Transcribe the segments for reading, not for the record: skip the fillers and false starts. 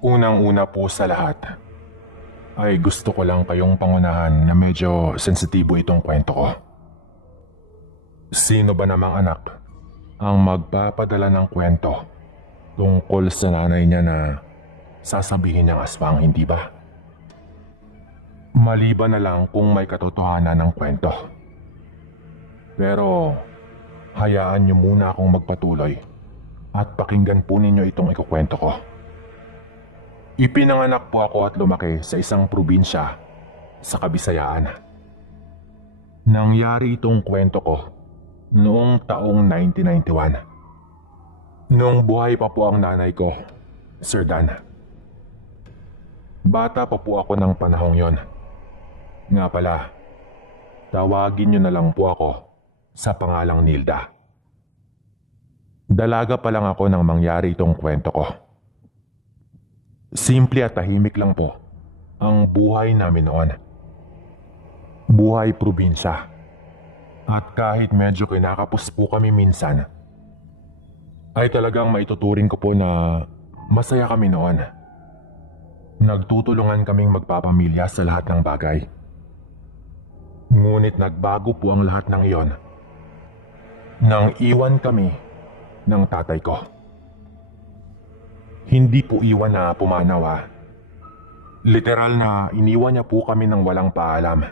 Unang-una po sa lahat, ay gusto ko lang kayong pangunahan na medyo sensitibo itong kwento ko. Sino ba namang anak ang magpapadala ng kwento tungkol sa nanay niya na sasabihin niyang aswang, hindi ba? Maliban na lang kung may katotohanan ng kwento. Pero hayaan niyo muna akong magpatuloy at pakinggan po ninyo itong ikukwento ko. Ipinanganak po ako at lumaki sa isang probinsya sa Kabisayaan. Nangyari itong kwento ko noong taong 1991. Noong buhay pa po ang nanay ko, Sir Dan. Bata pa po ako ng panahong yon. Nga pala, tawagin niyo na lang po ako sa pangalang Nilda. Dalaga pa lang ako nang mangyari itong kwento ko. Simple at tahimik lang po ang buhay namin noon. Buhay probinsya. At kahit medyo kinakapos po kami minsan, ay talagang maituturing ko po na masaya kami noon. Nagtutulungan kaming magpapamilya sa lahat ng bagay. Ngunit nagbago po ang lahat ng iyon nang iwan kami ng tatay ko. Hindi po iwan na pumanaw ah. Literal na iniwan niya po kami ng walang paalam.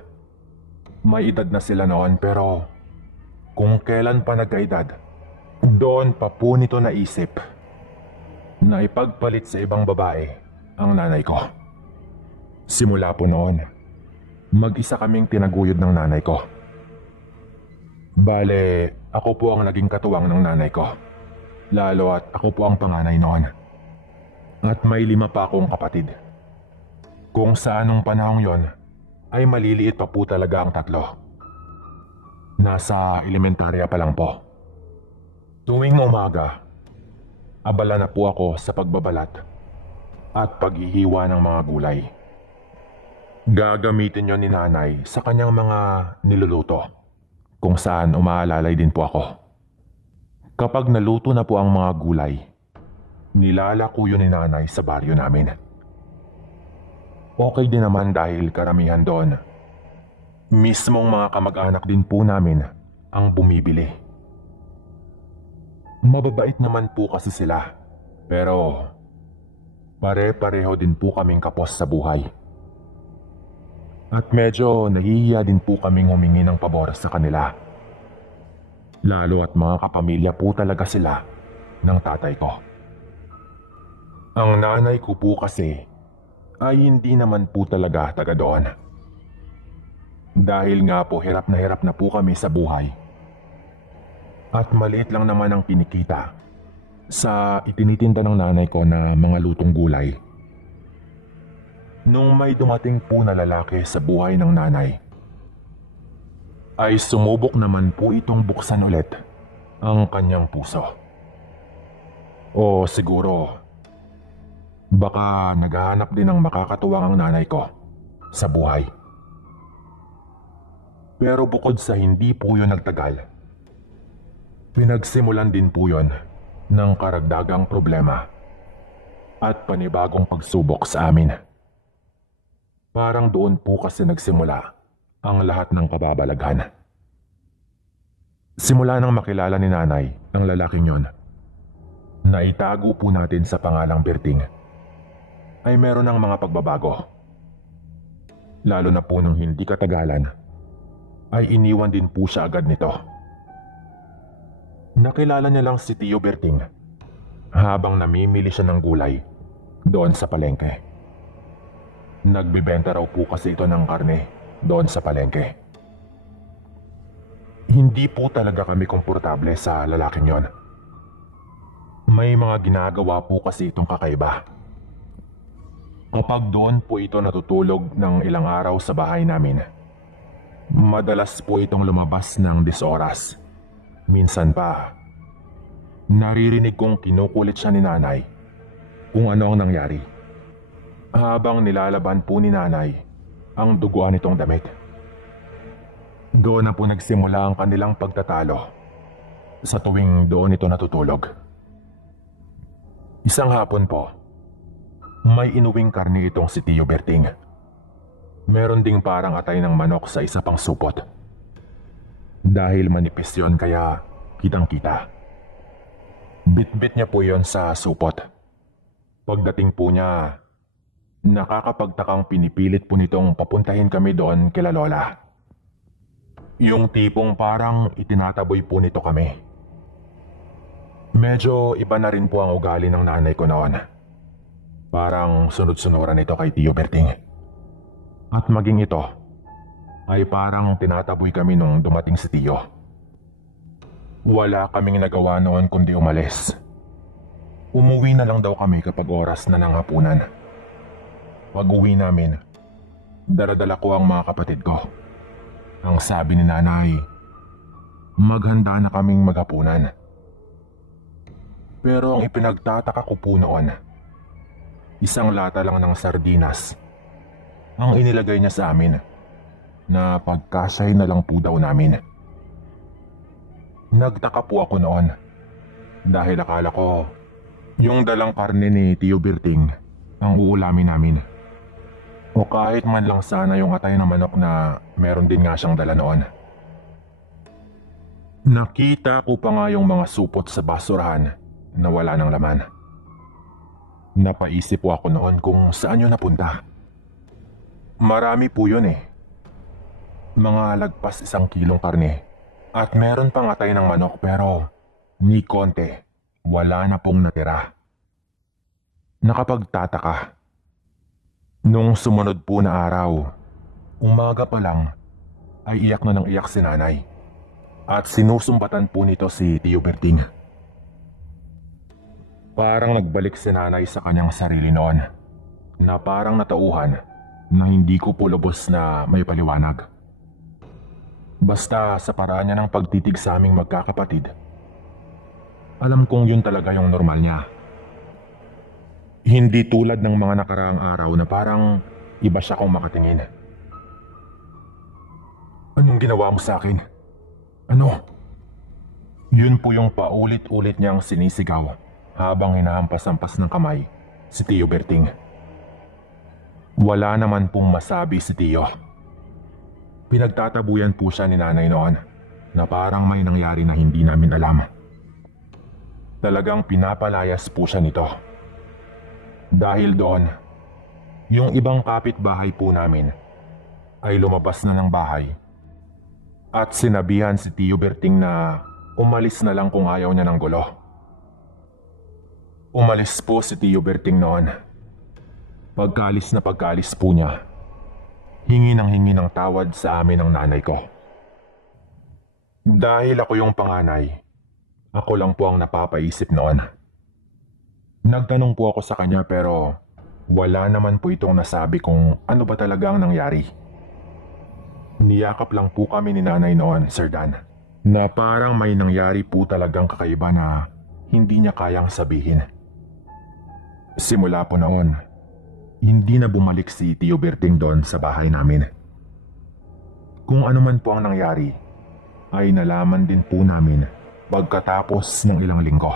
May edad na sila noon pero kung kailan pa nagkaedad, doon pa po nito naisip na ipagpalit sa ibang babae ang nanay ko. Simula po noon, mag-isa kaming tinaguyod ng nanay ko. Bale, ako po ang naging katuwang ng nanay ko. Lalo at ako po ang panganay noon. At may 5 pa akong kapatid. Kung sa anong panahong yon, ay maliliit pa po talaga ang 3. Nasa elementarya pa lang po. Tuwing umaga, abala na po ako sa pagbabalat at paghihiwa ng mga gulay. Gagamitin yon ni nanay sa kanyang mga niluluto, kung saan umaalalay din po ako. Kapag naluto na po ang mga gulay, nilalako yun ni nanay sa baryo namin. Okay din naman dahil karamihan doon, mismong mga kamag-anak din po namin ang bumibili. Mababait naman po kasi sila, pero pare-pareho din po kaming kapos sa buhay. At medyo nahihiya din po kaming humingi ng pabor sa kanila. Lalo at mga kapamilya po talaga sila ng tatay ko. Ang nanay ko po kasi ay hindi naman po talaga taga doon. Dahil nga po hirap na po kami sa buhay. At maliit lang naman ang kinikita sa itinitinda ng nanay ko na mga lutong gulay. Nung may dumating po na lalaki sa buhay ng nanay, ay sumubok naman po itong buksan ulit ang kanyang puso. O siguro, baka naghahanap din ng makakatuwang ang nanay ko sa buhay. Pero bukod sa hindi po yun nagtagal, pinagsimulan din po yun ng karagdagang problema at panibagong pagsubok sa amin. Parang doon po kasi nagsimula ang lahat ng kababalaghan. Simula nang makilala ni nanay ang lalaking yon, na itago po natin sa pangalang Berting, ay meron ng mga pagbabago. Lalo na po nung hindi katagalan, ay iniwan din po siya agad nito. Nakilala niya lang si Tio Berting habang namimili siya ng gulay doon sa palengke. Nagbibenta raw po kasi ito ng karne doon sa palengke. Hindi po talaga kami komportable sa lalaking yon. May mga ginagawa po kasi itong kakaiba. Kapag doon po ito natutulog ng ilang araw sa bahay namin, madalas po itong lumabas ng 10 oras. Minsan pa, naririnig kong kinukulit siya ni nanay kung ano ang nangyari. Habang nilalaban po ni nanay ang duguan nitong damit. Doon na po nagsimula ang kanilang pagtatalo sa tuwing doon ito natutulog. Isang hapon po, May inuwing karne itong si Tio Berting. Meron ding parang atay ng manok sa isa pang supot. Dahil manipis yon kaya kitang-kita. Bit-bit niya po yon sa supot. Pagdating po niya, nakakapagtakang pinipilit po nitong papuntahin kami doon kila Lola. Yung tipong parang itinataboy po nito kami. Medyo iba na rin po ang ugali ng nanay ko noon. Parang sunod-sunuran ito kay Tio Berting. At maging ito, ay parang tinataboy kami nung dumating si Tio. Wala kaming nagawa noon kundi umalis. Umuwi na lang daw kami kapag oras na ng hapunan. Pag uwi namin, daradala ko ang mga kapatid ko. Ang sabi ni nanay, maghanda na kaming maghapunan. Pero ang ipinagtataka ko po noon, isang lata lang ng sardinas ang inilagay niya sa amin na pagkasay na lang po daw namin. Nagtaka po ako noon dahil akala ko yung dalang karne ni Tio Berting ang uulamin namin. O kahit man lang sana yung atay ng manok na meron din nga siyang dala noon. Nakita ko pa nga yung mga supot sa basurahan na wala ng laman. Napaisip po ako noon kung saan yun napunta. Marami po yun eh. Mga lagpas 1 kilong karne. At meron pang atay ng manok pero ni konti, wala na pong natira. Nakapagtataka. Nung sumunod po na araw, umaga pa lang ay iyak na ng iyak si nanay. At sinusumbatan po nito si Tio Berting. Parang nagbalik si nanay sa kanyang sarili noon na parang natauhan na hindi ko po lubos na may paliwanag. Basta sa paraan niya ng pagtitig sa aming magkakapatid, alam kong yun talaga yung normal niya. Hindi tulad ng mga nakaraang araw na parang iba siya kung makatingin. Anong ginawa mo sa akin? Ano? Yun po yung paulit-ulit niyang sinisigaw habang hinahampas-hampas ng kamay si Tio Berting. Wala naman pong masabi si Tio. Pinagtatabuyan po siya ni nanay noon na parang may nangyari na hindi namin alam. Talagang pinapalayas po siya nito. Dahil doon, yung ibang kapitbahay po namin ay lumabas na ng bahay at sinabihan si Tio Berting na umalis na lang kung ayaw niya ng gulo. Umalis po si Tio Berting noon. Pagkaalis po niya, hingi ng tawad sa amin ng nanay ko. Dahil ako yung panganay, ako lang po ang napapaisip noon. Nagtanong po ako sa kanya pero wala naman po itong nasabi kung ano ba talaga ang nangyari. Niyakap lang po kami ni nanay noon, Sir Dan, na parang may nangyari po talagang kakaiba na hindi niya kayang sabihin. Simula po noon, hindi na bumalik si Tio Berting doon sa bahay namin. Kung ano man po ang nangyari, ay nalaman din po namin pagkatapos ng ilang linggo.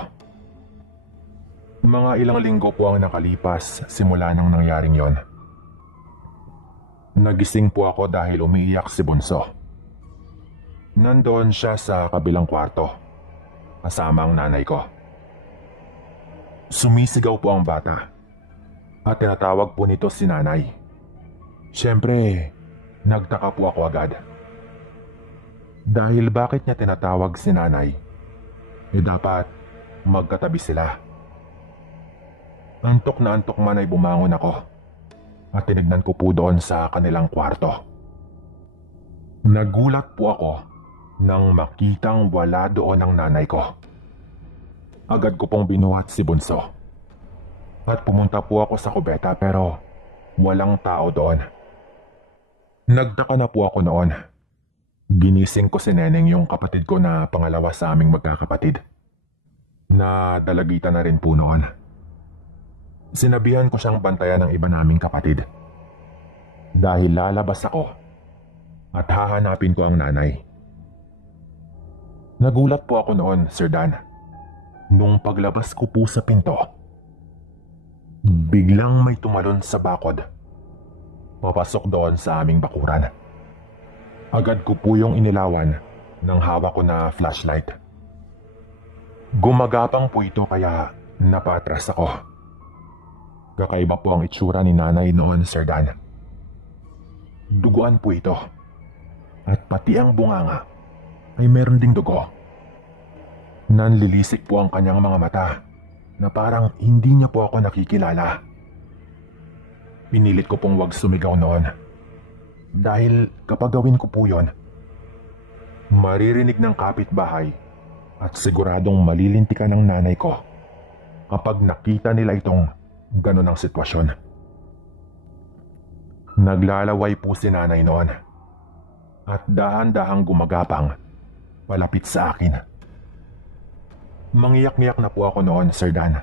Mga ilang linggo po ang nakalipas simula nang nangyaring yon. Nagising po ako dahil umiiyak si Bunso. Nandoon siya sa kabilang kwarto, kasama ang nanay ko. Sumisigaw po ang bata. At tinatawag po nito si nanay. Siyempre, nagtaka po ako agad. Dahil bakit niya tinatawag si nanay? Dapat magkatabi sila. Antok na antok man ay bumangon ako at tinignan ko po doon sa kanilang kwarto. Nagulat po ako nang makitang wala doon ang nanay ko. Agad ko pong binuhat si Bunso. At pumunta po ako sa kubeta pero walang tao doon. Nagtaka na po ako noon. Ginising ko si Neneng, yung kapatid ko na pangalawa sa aming magkakapatid. Na dalagitan na rin po noon. Sinabihan ko siyang bantayan ng iba naming kapatid. Dahil lalabas ako at hahanapin ko ang nanay. Nagulat po ako noon, Sir Dan. Nung paglabas ko po sa pinto, Biglang may tumalon sa bakod. Papasok doon sa aming bakuran. Agad ko po yung inilawan ng hawak ko na flashlight. Gumagapang po ito kaya napatras ako. Kakaiba po ang itsura ni nanay noon, Sir Dan. Duguan po ito. At pati ang bunganga ay meron ding dugo. Nanlilisik po ang kanyang mga mata na parang hindi niya po ako nakikilala. Pinilit ko pong wag sumigaw noon. Dahil kapag gawin ko po yon, maririnig ng kapitbahay at siguradong malilintikan ng nanay ko kapag nakita nila itong ganun ang sitwasyon. Naglalaway po si nanay noon at dahan-dahang gumagapang palapit sa akin. Mangiyak-ngiyak na po ako noon, Sir Dan.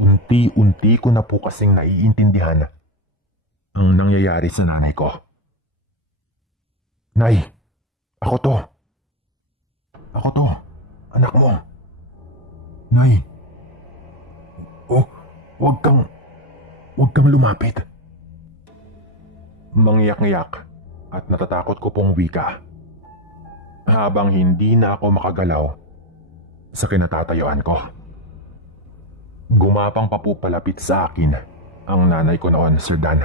Unti-unti ko na po kasing naiintindihan ang nangyayari sa nanay ko. Nay, ako to. Ako to, anak mo. Nay, huwag kang lumapit. Mangiyak-ngiyak at natatakot ko pong wika habang hindi na ako makagalaw sa kinatatayuan ko. Gumapang pa po palapit sa akin ang nanay ko noon, Sir Dan.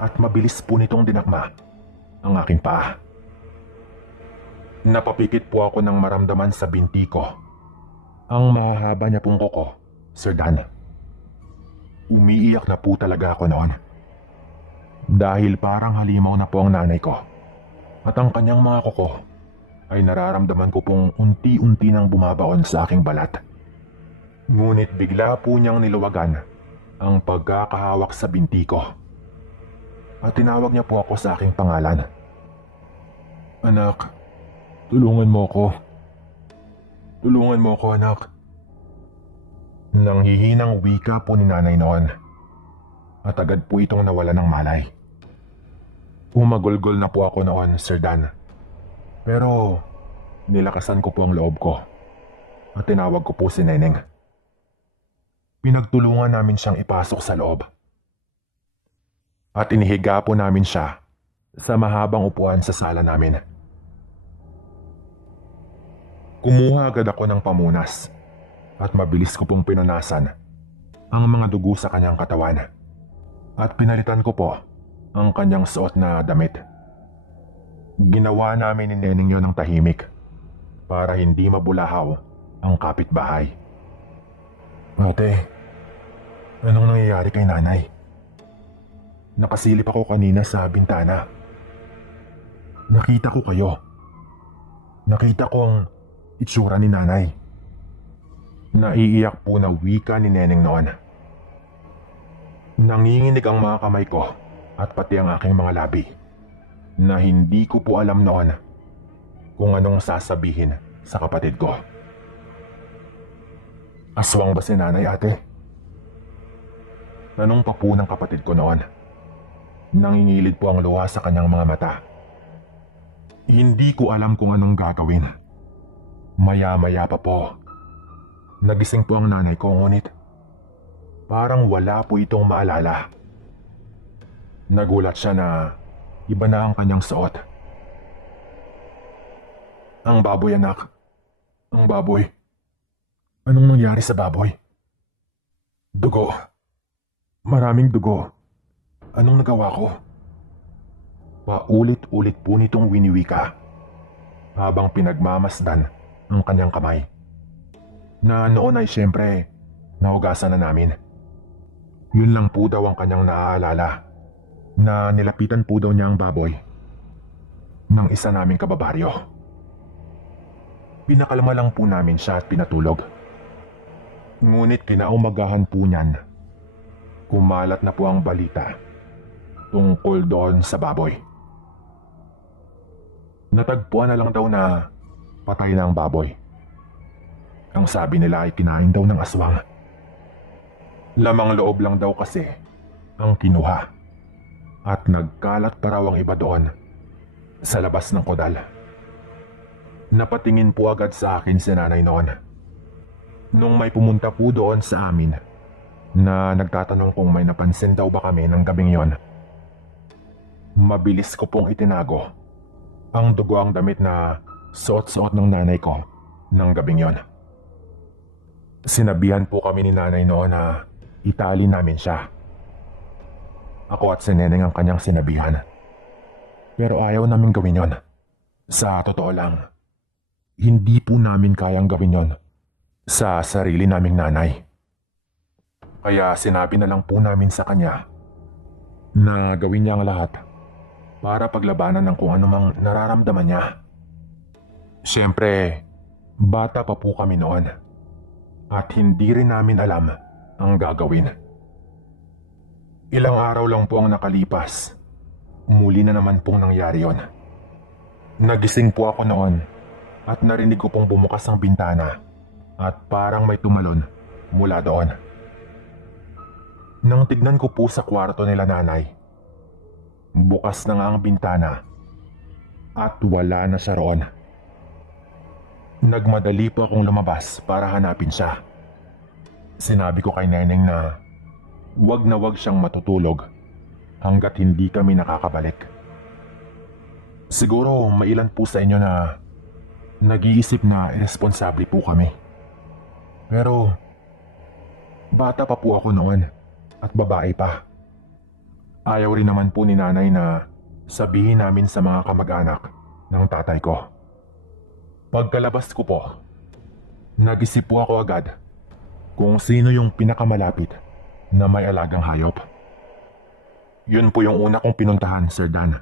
At mabilis po nitong dinakma ang aking paa. Napapikit po ako nang maramdaman sa binti ko ang mahahaba niya pong kuko, Sir Dan. Umiiyak na po talaga ako noon. Dahil parang halimaw na po ang nanay ko. At ang kanyang mga kuko ay nararamdaman ko pong unti-unti nang bumabaon sa aking balat. Ngunit bigla po niyang niluwagan ang pagkakahawak sa binti ko. At tinawag niya po ako sa aking pangalan. Anak, tulungan mo ko. Tulungan mo ko, anak. Nanghihinang wika po ni nanay noon. At agad po itong nawala ng malay. Umagulgol na po ako noon, Sir Dan. Pero nilakasan ko po ang loob ko. At tinawag ko po si Neneng. Pinagtulungan namin siyang ipasok sa loob. At inihiga po namin siya sa mahabang upuan sa sala namin. Kumuha agad ako ng pamunas at mabilis ko pong pinunasan ang mga dugo sa kanyang katawan. At pinalitan ko po ang kanyang suot na damit. Ginawa namin ni Neneng yon ng tahimik para hindi mabulahaw ang kapitbahay. Ate, anong nangyayari kay nanay? Nakasilip ako kanina sa bintana. Nakita ko kayo. Nakita ko ang itsura ni nanay. Naiiyak po na wika ni Neneng noon. Nanginginig ang mga kamay ko at pati ang aking mga labi na hindi ko po alam noon kung anong sasabihin sa kapatid ko. Aswang ba si nanay, ate? Tanong pa po ng kapatid ko noon. Nangingilid po ang luha sa kanyang mga mata. Hindi ko alam kung anong gagawin. Maya-maya pa po, nagising po ang nanay ko, ngunit parang wala po itong maalala. Nagulat siya na iba na ang kanyang suot. Ang baboy, anak. Ang baboy. Anong nangyari sa baboy? Dugo. Maraming dugo. Anong nagawa ko? Paulit-ulit po nitong winiwika habang pinagmamasdan ang kanyang kamay. Na noon ay siyempre nahugasan na namin. Yun lang po daw ang kanyang naaalala, na nilapitan po daw niya ang baboy ng isa naming kababaryo. Pinakalma lang po namin siya at pinatulog. Ngunit kinaumagahan po niyan, kumalat na po ang balita tungkol doon sa baboy. Natagpuan na lang daw na patay na ang baboy. Ang sabi nila ay kinain daw ng aswang. Lamang loob lang daw kasi ang kinuha. At nagkalat pa raw ang iba doon sa labas ng kodal. Napatingin po agad sa akin si nanay noon. Nung may pumunta po doon sa amin na nagtatanong kung may napansin daw ba kami ng gabing yon. Mabilis ko pong itinago ang dugo ang damit na suot-suot ng nanay ko ng gabing yon. Sinabihan po kami ni nanay noon na itali namin siya. Ako at si Neneng ang kanyang sinabihan. Pero ayaw namin gawin yon. Sa totoo lang, hindi po namin kayang gawin yon sa sarili naming nanay. Kaya sinabi na lang po namin sa kanya na gawin niya ang lahat para paglabanan ng kung anumang nararamdaman niya. Siyempre, bata pa po kami noon at hindi rin namin alam ang gagawin. Ilang araw lang po ang nakalipas. Muli na naman pong nangyari yon. Nagising po ako noon at narinig ko pong bumukas ang bintana at parang may tumalon mula doon. Nang tignan ko po sa kwarto nila nanay, bukas na nga ang bintana at wala na siya roon. Nagmadali po akong lumabas para hanapin siya. Sinabi ko kay Neneng na wag siyang matutulog hanggat hindi kami nakakabalik. Siguro may ilan po sa inyo na nag-iisip na irresponsable po kami. Pero bata pa po ako noon at babae pa. Ayaw rin naman po ni nanay na sabihin namin sa mga kamag-anak ng tatay ko. Pagkalabas ko po, nag-isip po ako agad kung sino yung pinakamalapit na may alagang hayop. Yun po yung una kong pinuntahan, Sir Dan.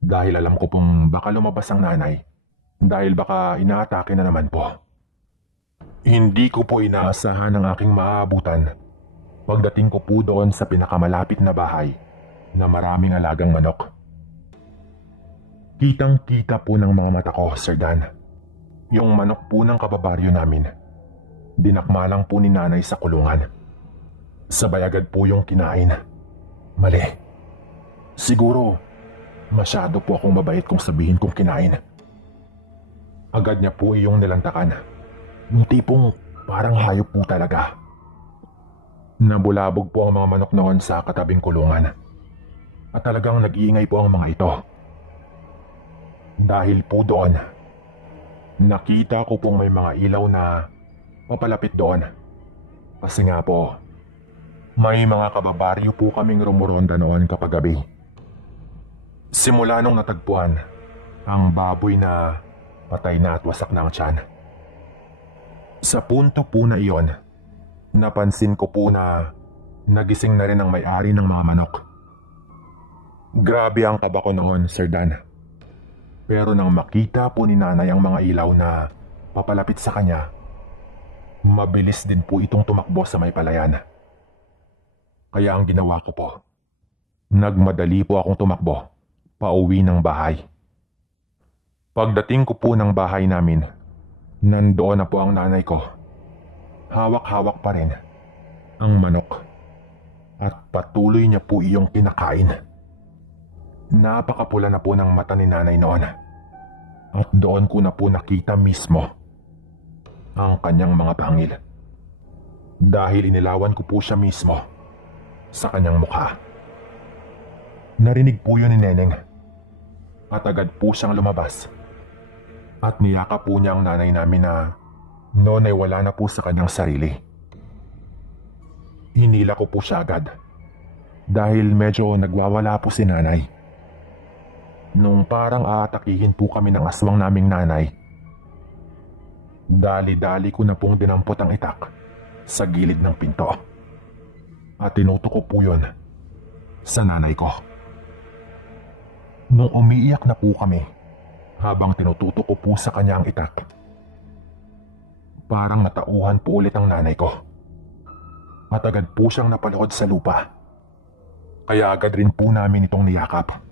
Dahil alam ko pong baka lumabas ang nanay dahil baka inaatake na naman po. Hindi ko po inaasahan ang aking maaabutan pagdating ko po doon sa pinakamalapit na bahay na maraming alagang manok. Kitang-kita po ng mga mata ko, Sir Dan, yung manok po ng kababaryo namin. Dinakma lang po ni nanay sa kulungan. Sabay agad po yung kinain. Mali. Siguro, masyado po akong mabait kung sabihin kong kinain. Agad niya po yung nilantakan. Yung tipong parang hayop po talaga. Nabulabog po ang mga manok noon sa katabing kulungan. At talagang nag-iingay po ang mga ito. Dahil po doon, nakita ko pong may mga ilaw na papalapit doon. Kasi nga po, may mga kababaryo po kaming rumuronda noon kapag gabi. Simula nung natagpuan ang baboy na patay na at wasak na ang tiyan. Sa punto po na iyon, napansin ko po na nagising na rin ang may-ari ng mga manok. Grabe ang kaba ko noon, Sir Dan. Pero nang makita po ni nanay ang mga ilaw na papalapit sa kanya, mabilis din po itong tumakbo sa may palayan. Kaya ang ginawa ko po, nagmadali po akong tumakbo pauwi ng bahay. Pagdating ko po ng bahay namin, nandoon na po ang nanay ko. Hawak-hawak pa rin ang manok at patuloy niya po iyong kinakain. Napakapula na po ng mata ni nanay noon at doon ko na po nakita mismo ang kanyang mga pangil. Dahil inilawan ko po siya mismo sa kanyang mukha. Narinig po yun ni Neneng at agad po siyang lumabas at niyakap po niya ang nanay namin na noon ay wala na po sa kanyang sarili. Hinila ko po siya agad dahil medyo nagwawala po si nanay. Nung parang aatakihin po kami ng aswang naming nanay, dali-dali ko na pong dinampot ang itak sa gilid ng pinto at tinutok ko po yun sa nanay ko. Nung umiiyak na po kami habang tinututok ko po sa kanya ang itak, parang natauhan po ulit ang nanay ko at agad po siyang napalahod sa lupa. Kaya agad rin po namin itong niyakap.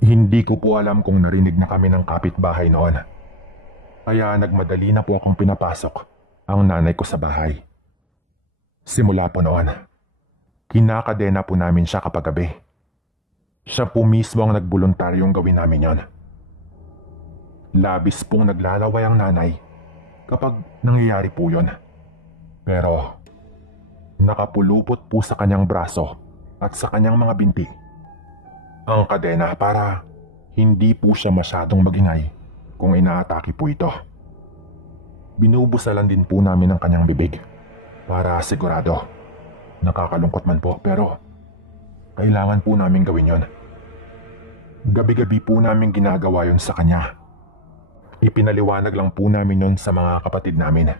Hindi ko po alam kung narinig na kami ng kapitbahay noon. Kaya nagmadali na po akong pinapasok ang nanay ko sa bahay. Simula po noon, kinakadena po namin siya kapag gabi. Siya po mismo ang nagboluntaryong gawin namin yon. Labis pong naglalaway ang nanay kapag nangyayari po yon. Pero Nakapulupot po sa kanyang braso at sa kanyang mga binti ang kadena para hindi po siya masyadong magingay kung inaatake po ito. Binubusalan din po namin ang kanyang bibig para sigurado. Nakakalungkot man po pero kailangan po namin gawin yon. Gabi-gabi po namin ginagawa yon sa kanya. Ipinaliwanag lang po namin yon sa mga kapatid namin.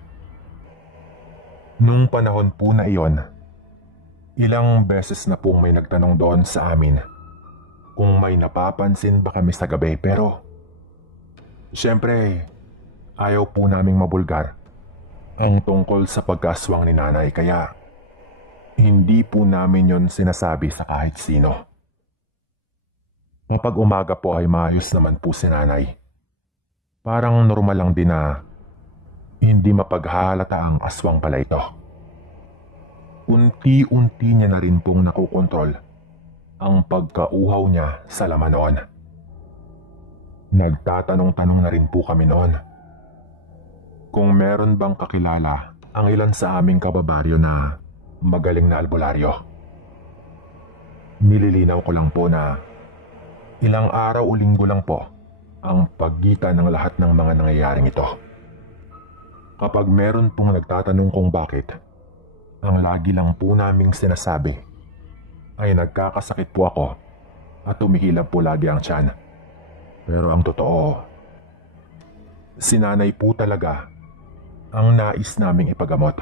Nung panahon po na iyon, ilang beses na pong may nagtanong doon sa amin kung may napapansin ba kami sa gabi pero siyempre ayaw po naming mabulgar ang tungkol sa pagkaswang ni nanay kaya hindi po namin yon sinasabi sa kahit sino. Kapag umaga po ay maayos naman po si nanay. Parang normal lang din na hindi mapaghahalata ang aswang pala ito. Unti-unti niya na rin pong nakokontrol ang pagkauhaw niya sa laman noon. Nagtatanong-tanong na rin po kami noon kung meron bang kakilala ang ilan sa aming kababaryo na magaling na albularyo. Nililinaw ko lang po na ilang araw o linggo lang po ang pagitan ng lahat ng mga nangyayaring ito. Kapag meron pong nagtatanong kung bakit, ang lagi lang po naming sinasabi ay nagkakasakit po ako at tumihilab po lagi ang tiyan. Pero ang totoo, si nanay po talaga ang nais naming ipagamot.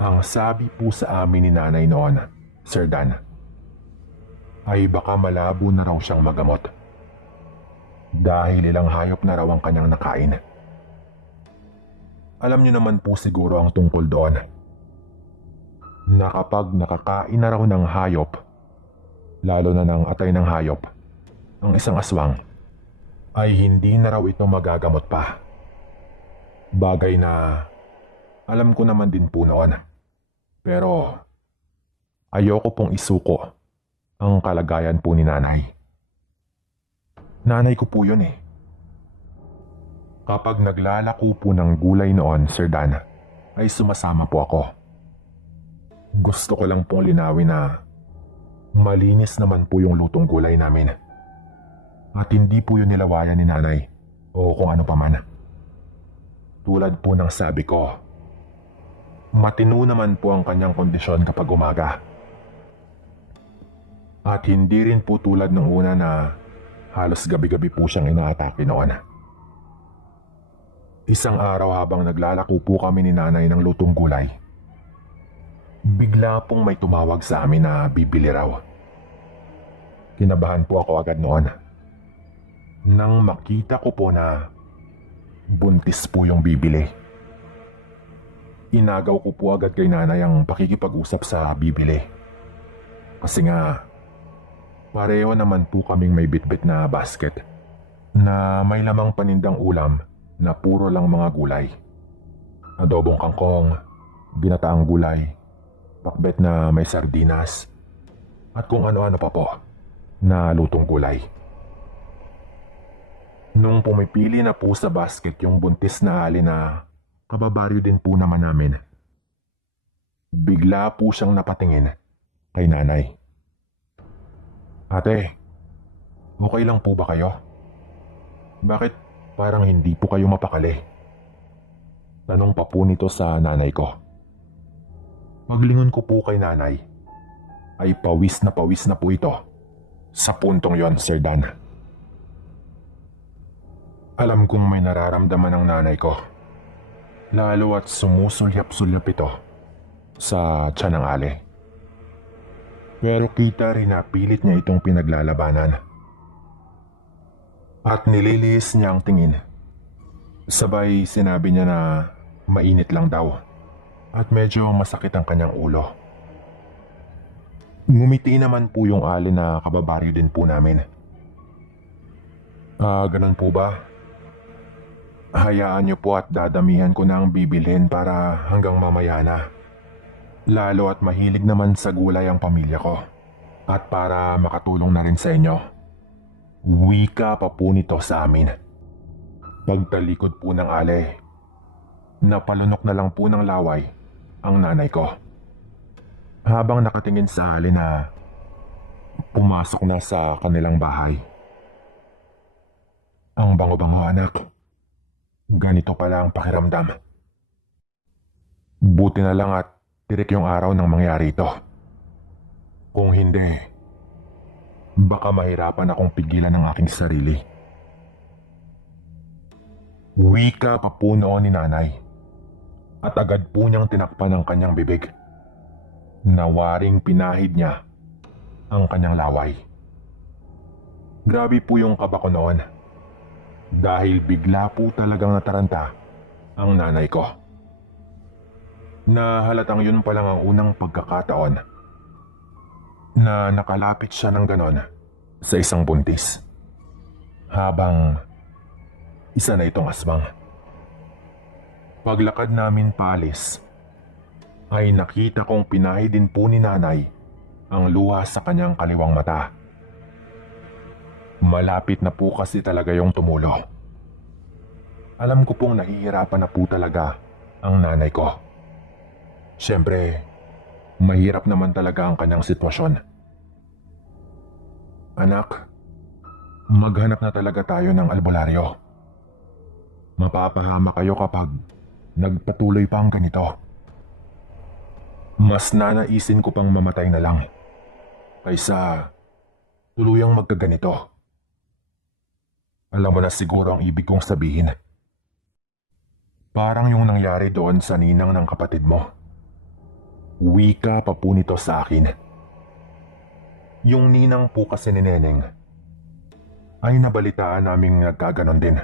Ang sabi po sa amin ni nanay noon, Sir Dan, ay baka malabo na raw siyang magamot dahil ilang hayop na raw ang kanyang nakain. Alam niyo naman po siguro ang tungkol doon na kapag nakakain na raw ng hayop, lalo na ng atay ng hayop, ang isang aswang, ay hindi na raw ito magagamot pa. Bagay na alam ko naman din po noon. Pero ayoko pong isuko ang kalagayan po ni nanay. Nanay ko po yun eh. Kapag naglalako po ng gulay noon, Sir Dan, ay sumasama po ako. Gusto ko lang pong linawin na malinis naman po yung lutong gulay namin. At hindi po yun nilawayan ni nanay o kung ano pa man. Tulad po ng sabi ko, matino naman po ang kanyang kondisyon kapag umaga. At hindi rin po tulad ng una na halos gabi-gabi po siyang inaatake noon. Isang araw habang naglalako po kami ni nanay ng lutong gulay, bigla pong may tumawag sa amin na bibili raw. Kinabahan po ako agad noon nang makita ko po na buntis po yung bibili. Inagaw ko po agad kay nanay ang pakikipag-usap sa bibili. Kasi nga, pareho naman po kaming may bitbit na basket na may lamang panindang ulam na puro lang mga gulay. Adobong kangkong, ginataang gulay, pakbet na may sardinas, at kung ano-ano pa po na lutong gulay. Nung pumipili na po sa basket yung buntis na hali na kababaryo din po naman namin, bigla po siyang napatingin kay nanay. Ate, okay lang po ba kayo? Bakit parang hindi po kayo mapakali? Tanong pa po nito sa nanay ko. Paglingon ko po kay nanay, ay pawis na po ito. Sa puntong yon, Sir Dan. Alam kong may nararamdaman ang nanay ko. Lalo at sumusulyap-sulyap ito sa tiyan ng Ali. Pero kita rin na pilit niya itong pinaglalabanan. At nililihis niya ang tingin. Sabay sinabi niya na mainit lang daw at medyo masakit ang kanyang ulo. Ngumiti naman po yung Ali na kababaryo din po namin. Ganun po ba? Hayaan niyo po at dadamihan ko na ang bibilhin para hanggang mamaya na. Lalo at mahilig naman sa gulay ang pamilya ko. At para makatulong na rin sa inyo. Wika pa po nito sa amin. Pagtalikod po ng Ale, napalunok na lang po ng laway ang nanay ko. Habang nakatingin sa alin na pumasok na sa kanilang bahay. Ang bango-bango, anak. Ganito pala ang pakiramdam. Buti na lang at tirik yung araw nang mangyari ito. Kung hindi, baka mahirapan akong pigilan ang aking sarili. Wika pa po noon ni nanay at agad po niyang tinakpan ang kanyang bibig. Nawaring pinahid niya ang kanyang laway. Grabe po yung kaba ko noon dahil bigla po talagang nataranta ang nanay ko. Na halatang yun pa lang ang unang pagkakataon na nakalapit siya ng ganon sa isang buntis. Habang isa na itong aswang. Paglakad namin paalis, ay nakita kong pinahid din po ni nanay ang luha sa kanyang kaliwang mata. Malapit na po kasi talaga yung tumulo. Alam ko pong nahihirapan na po talaga ang nanay ko. Siyempre, mahirap naman talaga ang kanyang sitwasyon. Anak, maghanap na talaga tayo ng albularyo. Mapapahama kayo kapag nagpatuloy pa ang ganito. Mas nanaisin ko pang mamatay na lang kaysa tuluyang magkaganito. Alam mo na siguro ang ibig kong sabihin. Parang yung nangyari doon sa ninang ng kapatid mo. Wika pa po nito sa akin. Yung ninang po kasi ni Neneng ay nabalitaan naming nagkaganon din.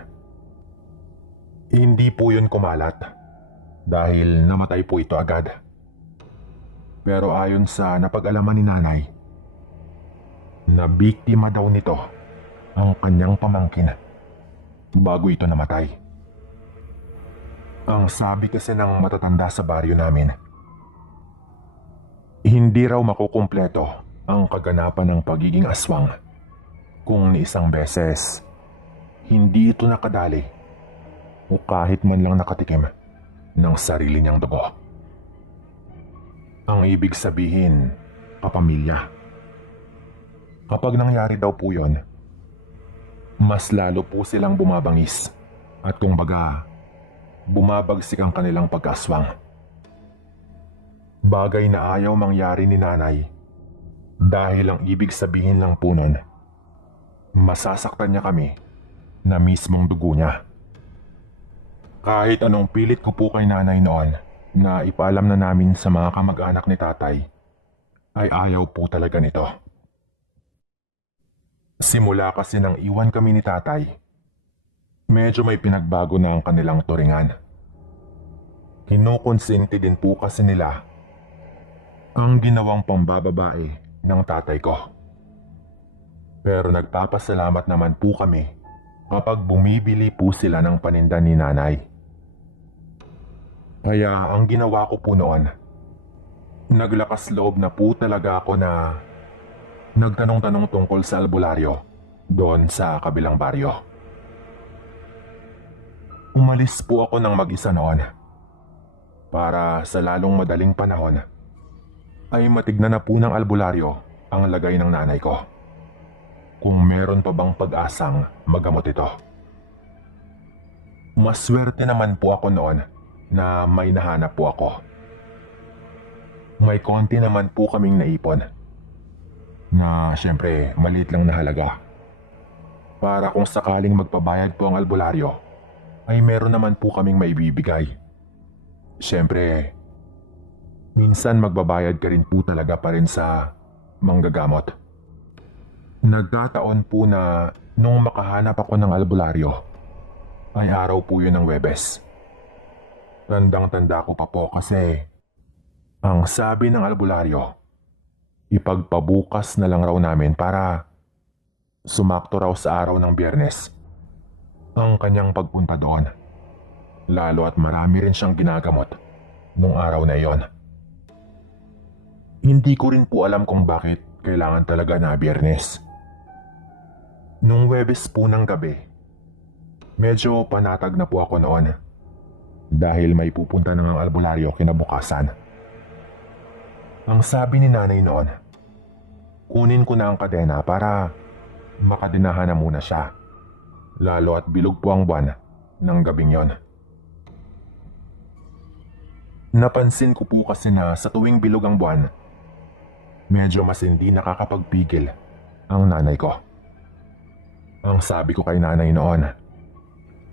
Hindi po yun kumalat dahil namatay po ito agad. Pero ayon sa napag-alaman ni nanay, na biktima daw nito ang kanyang pamangkin bago ito namatay. Ang sabi kasi ng matatanda sa baryo namin, hindi raw makukumpleto ang kaganapan ng pagiging aswang kung ni isang beses hindi ito nakadali o kahit man lang nakatikim ng sarili niyang dugo. Ang ibig sabihin, kapamilya. Kapag nangyari daw po yun, mas lalo po silang bumabangis at kumbaga, bumabagsik ang kanilang pag-aswang. Bagay na ayaw mangyari ni nanay dahil ang ibig sabihin lang po nun, masasaktan niya kami na mismong dugo niya. Kahit anong pilit ko po kay nanay noon na ipaalam na namin sa mga kamag-anak ni tatay, ay ayaw po talaga nito. Simula kasi nang iwan kami ni tatay, medyo may pinagbago na ang kanilang turingan. Kinukonsinti din po kasi nila ang ginawang pambababae ng tatay ko. Pero nagpapasalamat naman po kami kapag bumibili po sila ng paninda ni nanay. Kaya ang ginawa ko po noon, naglakas loob na po talaga ako na nagtanong-tanong tungkol sa albularyo doon sa kabilang baryo. Umalis po ako ng mag-isa noon para sa lalong madaling panahon ay matignan na po ng albularyo ang lagay ng nanay ko. Kung meron pa bang pag-asang magamot ito. Maswerte naman po ako noon na may nahanap po ako. May konti naman po kaming naipon na syempre maliit lang na halaga. Para kung sakaling magpabayad po ang albularyo ay meron naman po kaming maibibigay. Syempre, minsan magbabayad ka rin po talaga pa rin sa manggagamot. Nagkataon po na nung makahanap ako ng albularyo ay araw po yun ng Huwebes. Tandang-tanda ko pa po kasi ang sabi ng albularyo, ipagpabukas na lang raw namin para sumakto raw sa araw ng Biyernes ang kanyang pagpunta doon. Lalo at marami rin siyang ginagamot nung araw na iyon. Hindi ko rin po alam kung bakit kailangan talaga na Biyernes. Nung Huwebes po ng gabi, medyo panatag na po ako noon dahil may pupunta ng albularyo kinabukasan Ang sabi ni nanay noon, kunin ko na ang kadena para makadinahan na muna siya. Lalo at bilog po ang buwan ng gabing yon. Napansin ko po kasi na sa tuwing bilog ang buwan, medyo mas hindi nakakapagpigil ang nanay ko. Ang sabi ko kay nanay noon,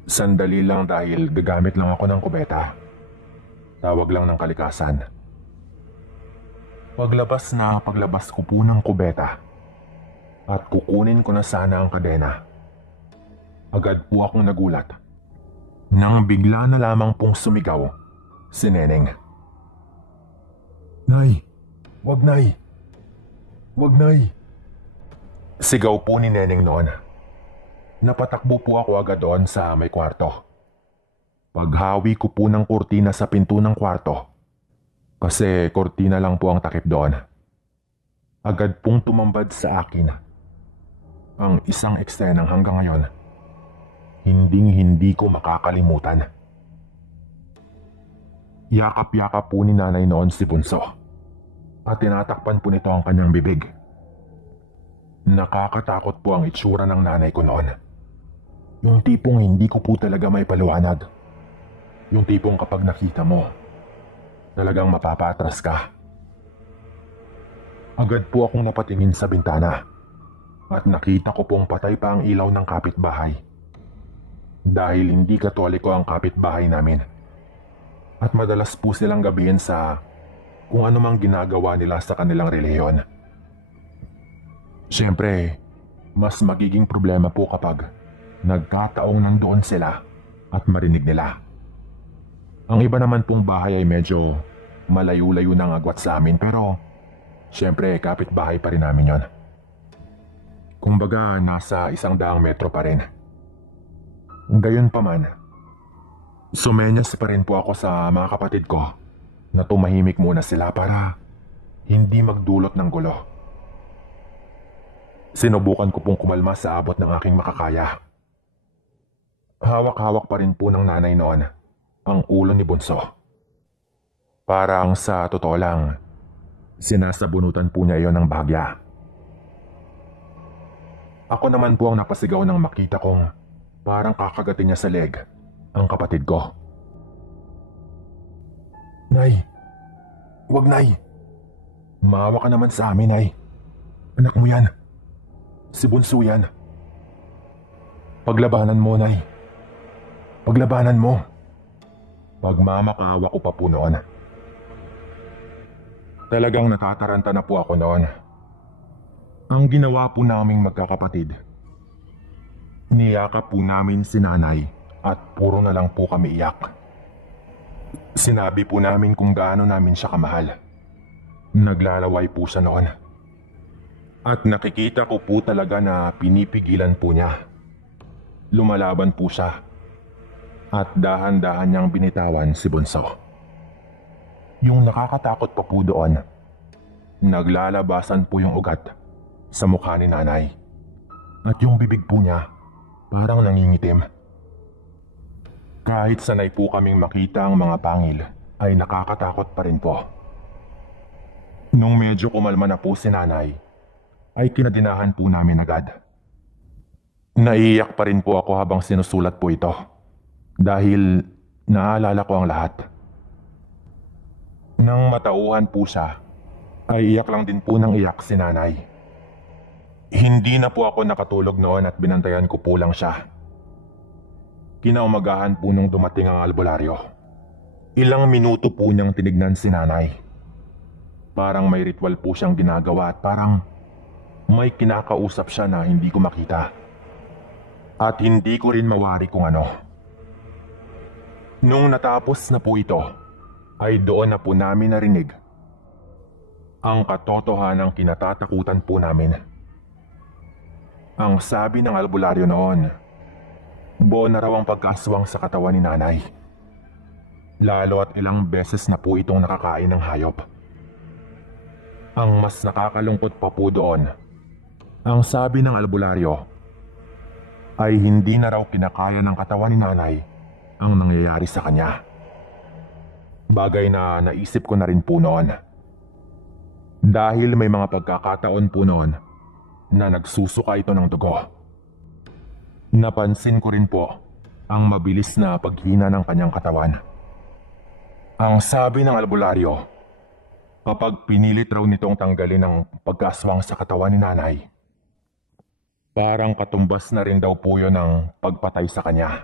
sandali lang dahil gagamit lang ako ng kubeta. Tawag lang ng kalikasan. Paglabas ko po ng kubeta at kukunin ko na sana ang kadena, agad po akong nagulat nang bigla na lamang pong sumigaw si Neneng. Nay! Wag, Nay! Wag, Nay! Sigaw po ni Neneng noon. Napatakbo po ako agad doon sa may kwarto. Paghawi ko po ng kurtina sa pinto ng kwarto, kasi kurtina lang po ang takip doon, agad pong tumambad sa akin ang isang eksenang hanggang ngayon hindi ko makakalimutan. Yakap-yakap po ni nanay noon si Bunso at tinatakpan po nito ang kanyang bibig. Nakakatakot po ang itsura ng nanay ko noon. Yung tipong hindi ko po talaga may paliwanag. Yung tipong kapag nakita mo, talagang mapapatras ka. Agad po akong napatingin sa bintana at nakita ko pong patay pa ang ilaw ng kapitbahay. Dahil hindi Katoliko ang kapitbahay namin. At madalas po silang gabihin sa kung ano mang ginagawa nila sa kanilang relihiyon. Siyempre, mas magiging problema po kapag nagkataong nandoon sila at marinig nila. Ang iba naman pong bahay ay medyo malayo-layo ng agwat sa amin, pero siyempre kapitbahay pa rin namin yon. Kumbaga nasa 100 metro pa rin. Gayon pa man, sumenyas pa rin po ako sa mga kapatid ko na tumahimik muna sila para hindi magdulot ng gulo. Sinubukan ko pong kumalma sa abot ng aking makakaya. Hawak-hawak pa rin po ng nanay noon ang ulo ni Bunso. Parang sa totoo lang, sinasabunutan po niya iyon ng bahagya. Ako naman po ang napasigaw nang makita kong parang kakagatin niya sa leg ang kapatid ko. Nay! Wag, Nay! Maawa ka naman sa amin, Nay. Anak mo yan. Si Bunso yan. Paglabanan mo, Nay. Paglabanan mo. Pagmamakaawa ko pa po noon. Talagang natataranta na po ako noon. Ang ginawa po naming magkakapatid, niyakap po namin si nanay at puro na lang po kami iyak. Sinabi po namin kung gaano namin siya kamahal. Naglalaway po siya noon. At nakikita ko po talaga na pinipigilan po niya. Lumalaban po siya. At dahan-dahan niyang binitawan si Bunso. Yung nakakatakot pa po doon, naglalabasan po yung ugat sa mukha ni nanay. At yung bibig po niya parang nangingitim. Kahit sanay po kaming makita ang mga pangil, ay nakakatakot pa rin po. Nung medyo kumalma na po si nanay, ay kinadinahan po namin agad. Naiiyak pa rin po ako habang sinusulat po ito. Dahil naalala ko ang lahat. Nang matauhan po siya, ay iyak lang din po ng iyak si nanay. Hindi na po ako nakatulog noon at binantayan ko po lang siya. Kinaumagahan po nung dumating ang albularyo. Ilang minuto po niyang tinignan si nanay. Parang may ritual po siyang ginagawa at parang may kinakausap siya na hindi ko makita. At hindi ko rin mawari kung ano. Nung natapos na po ito, ay doon na po namin narinig ang katotohanang kinatatakutan po namin. Ang sabi ng albularyo noon, buo na raw ang pagkaswang sa katawan ni nanay. Lalo at ilang beses na po itong nakakain ng hayop. Ang mas nakakalungkot pa po doon, ang sabi ng albularyo, ay hindi na raw kinakaya ng katawan ni nanay ang nangyayari sa kanya. Bagay na naisip ko na rin po noon. Dahil may mga pagkakataon po noon na nagsusuka ito ng dugo. Napansin ko rin po ang mabilis na paghina ng kanyang katawan. Ang sabi ng albularyo, kapag pinilit raw nitong tanggalin ang pagkaswang sa katawan ni nanay, parang katumbas na rin daw po yun ng pagpatay sa kanya.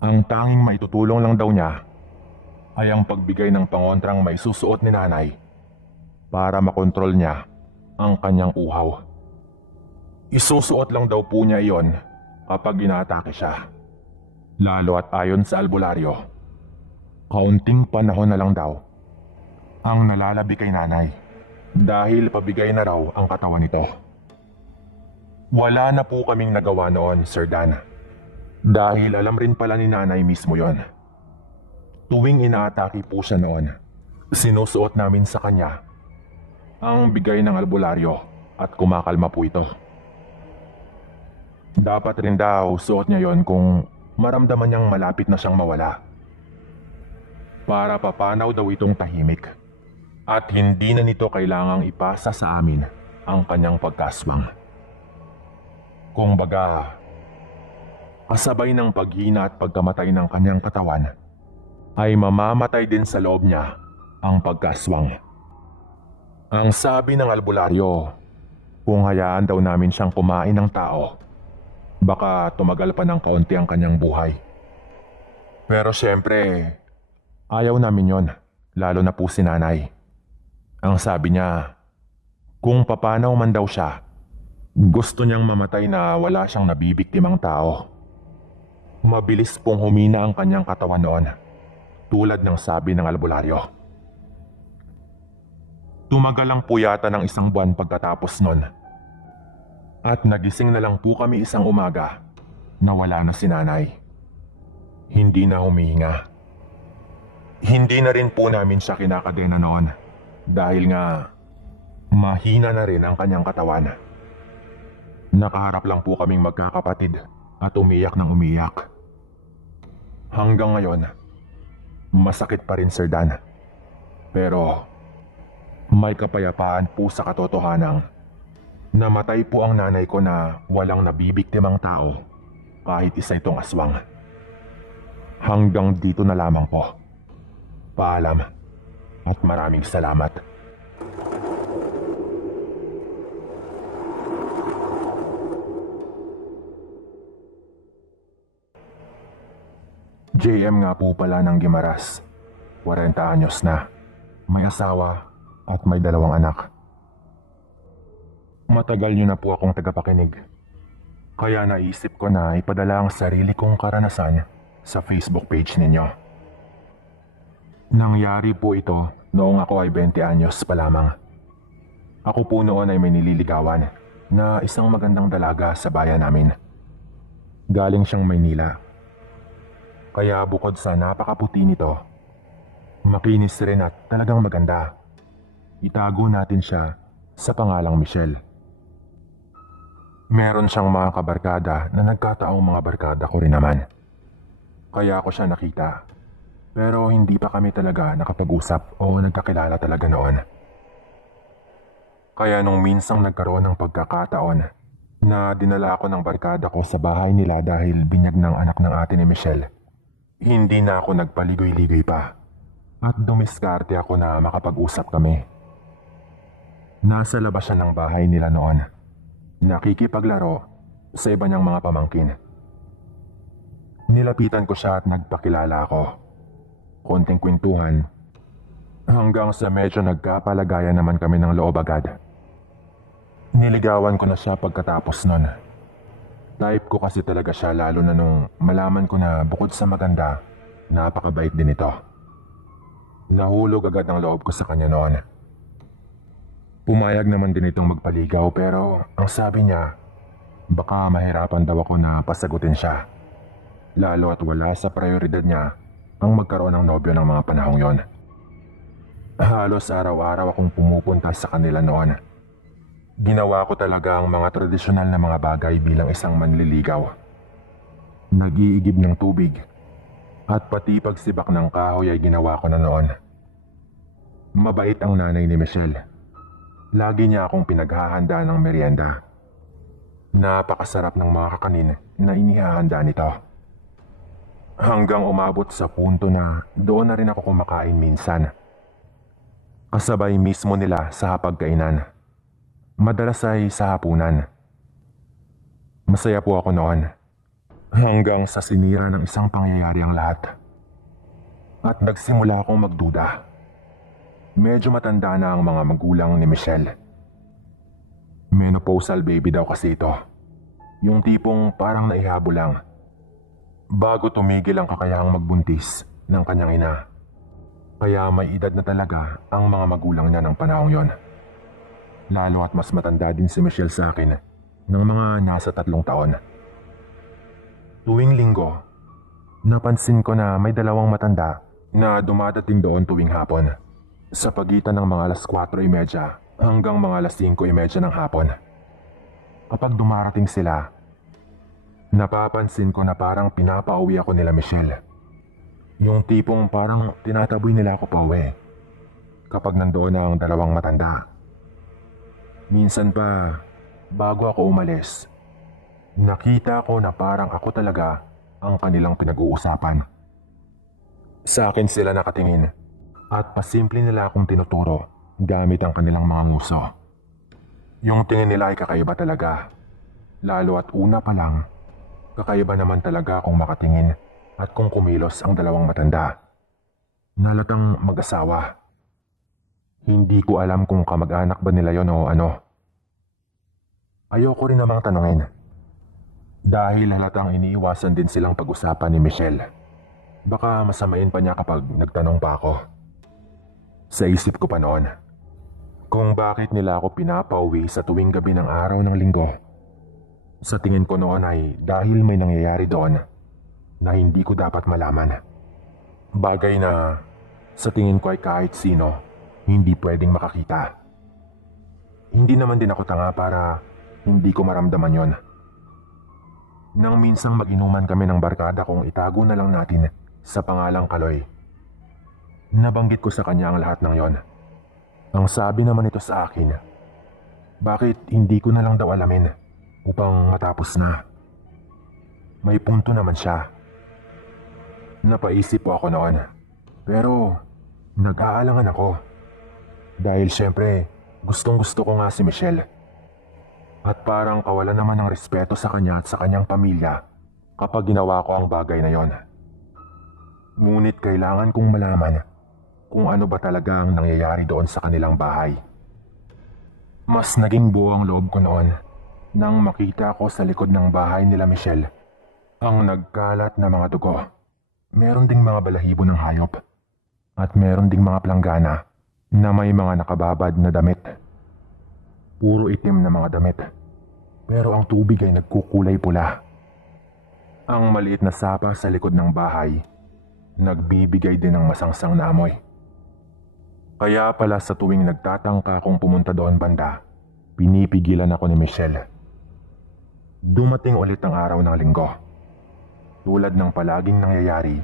Ang tanging maitutulong lang daw niya ay ang pagbigay ng pangontrang may susuot ni nanay para makontrol niya ang kanyang uhaw. Isusuot lang daw po niya iyon kapag inaatake siya. Lalo at ayon sa albularyo, kaunting panahon na lang daw ang nalalabi kay nanay dahil pabigay na raw ang katawan nito. Wala na po kaming nagawa noon, Sir Dan. Dahil alam rin pala ni nanay mismo yon. Tuwing inaatake po siya noon, sinusuot namin sa kanya ang bigay ng albularyo at kumakalma po ito. Dapat rin daw suot niya yon kung maramdaman niyang malapit na siyang mawala. Para papanaw daw itong tahimik at hindi na nito kailangang ipasa sa amin ang kanyang pagkaswang. Kung baga, kasabay ng paghina at pagkamatay ng kanyang katawan, ay mamamatay din sa loob niya ang pagkaswang. Ang sabi ng albularyo, kung hayaan daw namin siyang kumain ng tao, baka tumagal pa ng kaunti ang kanyang buhay. Pero siyempre, ayaw namin yon, lalo na po si nanay. Ang sabi niya, kung papanaw man daw siya, gusto niyang mamatay na wala siyang nabibiktimang tao. Mabilis pong humina ang kanyang katawan noon, tulad ng sabi ng albularyo. Tumagal lang po yata ng 1 buwan pagkatapos nun. At nagising na lang po kami isang umaga na wala na si nanay. Hindi na humihinga. Hindi na rin po namin siya kinakadena noon dahil nga mahina na rin ang kanyang katawan. Nakaharap lang po kaming magkakapatid at umiyak ng umiyak. Hanggang ngayon, masakit pa rin, Sir Dan. Pero may kapayapaan po sa katotohanang namatay po ang nanay ko na walang nabibiktimang tao kahit isa itong aswang. Hanggang dito na lamang po. Paalam at maraming salamat. JM nga po pala ng Gimaras. 40 anyos na. May asawa at may 2 anak. Matagal niyo na po akong tagapakinig. Kaya naisip ko na ipadala ang sarili kong karanasan sa Facebook page ninyo. Nangyari po ito noong ako ay 20 anyos pa lamang. Ako po noon ay may nililigawan na isang magandang dalaga sa bayan namin. Galing siyang Maynila. Kaya bukod sa napakaputi nito, makinis rin at talagang maganda. Itago natin siya sa pangalang Michelle. Meron siyang mga kabarkada na nagkataong mga barkada ko rin naman. Kaya ako siya nakita. Pero hindi pa kami talaga nakapag-usap o nagkakilala talaga noon. Kaya nung minsang nagkaroon ng pagkakataon na dinala ako ng barkada ko sa bahay nila dahil binyag ng anak ng ate ni Michelle, hindi na ako nagpaligoy-ligoy pa at dumiskarte ako na makapag-usap kami. Nasa labas siya ng bahay nila noon, nakikipaglaro sa iba niyang mga pamangkin. Nilapitan ko siya at nagpakilala ako. Konting kwentuhan, hanggang sa medyo nagkapalagayan naman kami ng loob agad. Niligawan ko na siya pagkatapos nun. Type ko kasi talaga siya lalo na nung malaman ko na bukod sa maganda, napakabait din ito. Nahulog agad ang loob ko sa kanya noon. Pumayag naman din itong magpaligaw pero ang sabi niya, baka mahirapan daw ako na pasagutin siya. Lalo at wala sa prioridad niya ang magkaroon ng nobyo ng mga panahong yon. Halos araw-araw akong pumupunta sa kanila noon. Ginawa ko talaga ang mga tradisyonal na mga bagay bilang isang manliligaw. Nag-iigib ng tubig at pati pagsibak ng kahoy ay ginawa ko na noon. Mabait ang nanay ni Michelle. Lagi niya akong pinaghahanda ng merienda. Napakasarap ng mga kakanin na inihahanda nito. Hanggang umabot sa punto na doon na rin ako kumakain minsan. Kasabay mismo nila sa hapagkainan. Madalas ay sa hapunan. Masaya po ako noon. Hanggang sa sinira ng isang pangyayari ang lahat. At nagsimula akong magduda. Medyo matanda na ang mga magulang ni Michelle. Menopausal baby daw kasi ito. Yung tipong parang naihabol lang. Bago tumigil ang kakayahang magbuntis ng kanyang ina. Kaya may edad na talaga ang mga magulang niya ng panahong yon. Lalo at mas matanda din si Michelle sa akin ng mga nasa 3 taon. Tuwing linggo, napansin ko na may 2 matanda na dumadating doon tuwing hapon. Sa pagitan ng mga alas 4:30 hanggang mga alas 5:30 ng hapon. Kapag dumarating sila, napapansin ko na parang pinapauwi ako nila Michelle. Yung tipong parang tinataboy nila ako pauwi kapag nandoon ang 2 matanda. Minsan pa, bago ako umalis, nakita ko na parang ako talaga ang kanilang pinag-uusapan. Sa akin sila nakatingin at pasimple nila akong tinuturo gamit ang kanilang mga nguso. Yung tingin nila ay kakaiba talaga. Lalo at una pa lang, kakaiba naman talaga kung makatingin at kung kumilos ang 2 matanda. Nalatang mag-asawa. Hindi ko alam kung kamag-anak ba nila yon o ano. Ayoko rin namang tanungin. Dahil halatang iniiwasan din silang pag-usapan ni Michelle. Baka masamain pa niya kapag nagtanong pa ako. Sa isip ko pa noon, kung bakit nila ako pinapauwi sa tuwing gabi ng araw ng linggo. Sa tingin ko noon ay dahil may nangyayari doon na hindi ko dapat malaman. Bagay na sa tingin ko ay kahit sino hindi pwedeng makakita. Hindi naman din ako tanga para hindi ko maramdaman yon. Nang minsang mag-inuman kami ng barkada kung itago na lang natin sa pangalang Kaloy. Nabanggit ko sa kanya ang lahat ng yon. Ang sabi naman ito sa akin, bakit hindi ko na lang daw alamin upang matapos na? May punto naman siya. Napaisip po ako noon, pero nag-aalangan ako. Dahil syempre, gustong-gusto ko nga si Michelle. At parang kawalan naman ng respeto sa kanya at sa kanyang pamilya kapag ginawa ko ang bagay na yon. Ngunit kailangan kong malaman kung ano ba talaga ang nangyayari doon sa kanilang bahay. Mas naging buo ang loob ko noon nang makita ko sa likod ng bahay nila Michelle ang nagkalat na mga dugo. Meron ding mga balahibo ng hayop at meron ding mga planggana na may mga nakababad na damit. Puro itim na mga damit, pero ang tubig ay nagkukulay pula. Ang maliit na sapa sa likod ng bahay nagbibigay din ng masangsang na amoy. Kaya pala sa tuwing nagtatangka akong pumunta doon banda, pinipigilan ako ni Michelle. Dumating ulit ang araw ng linggo. Tulad ng palaging nangyayari,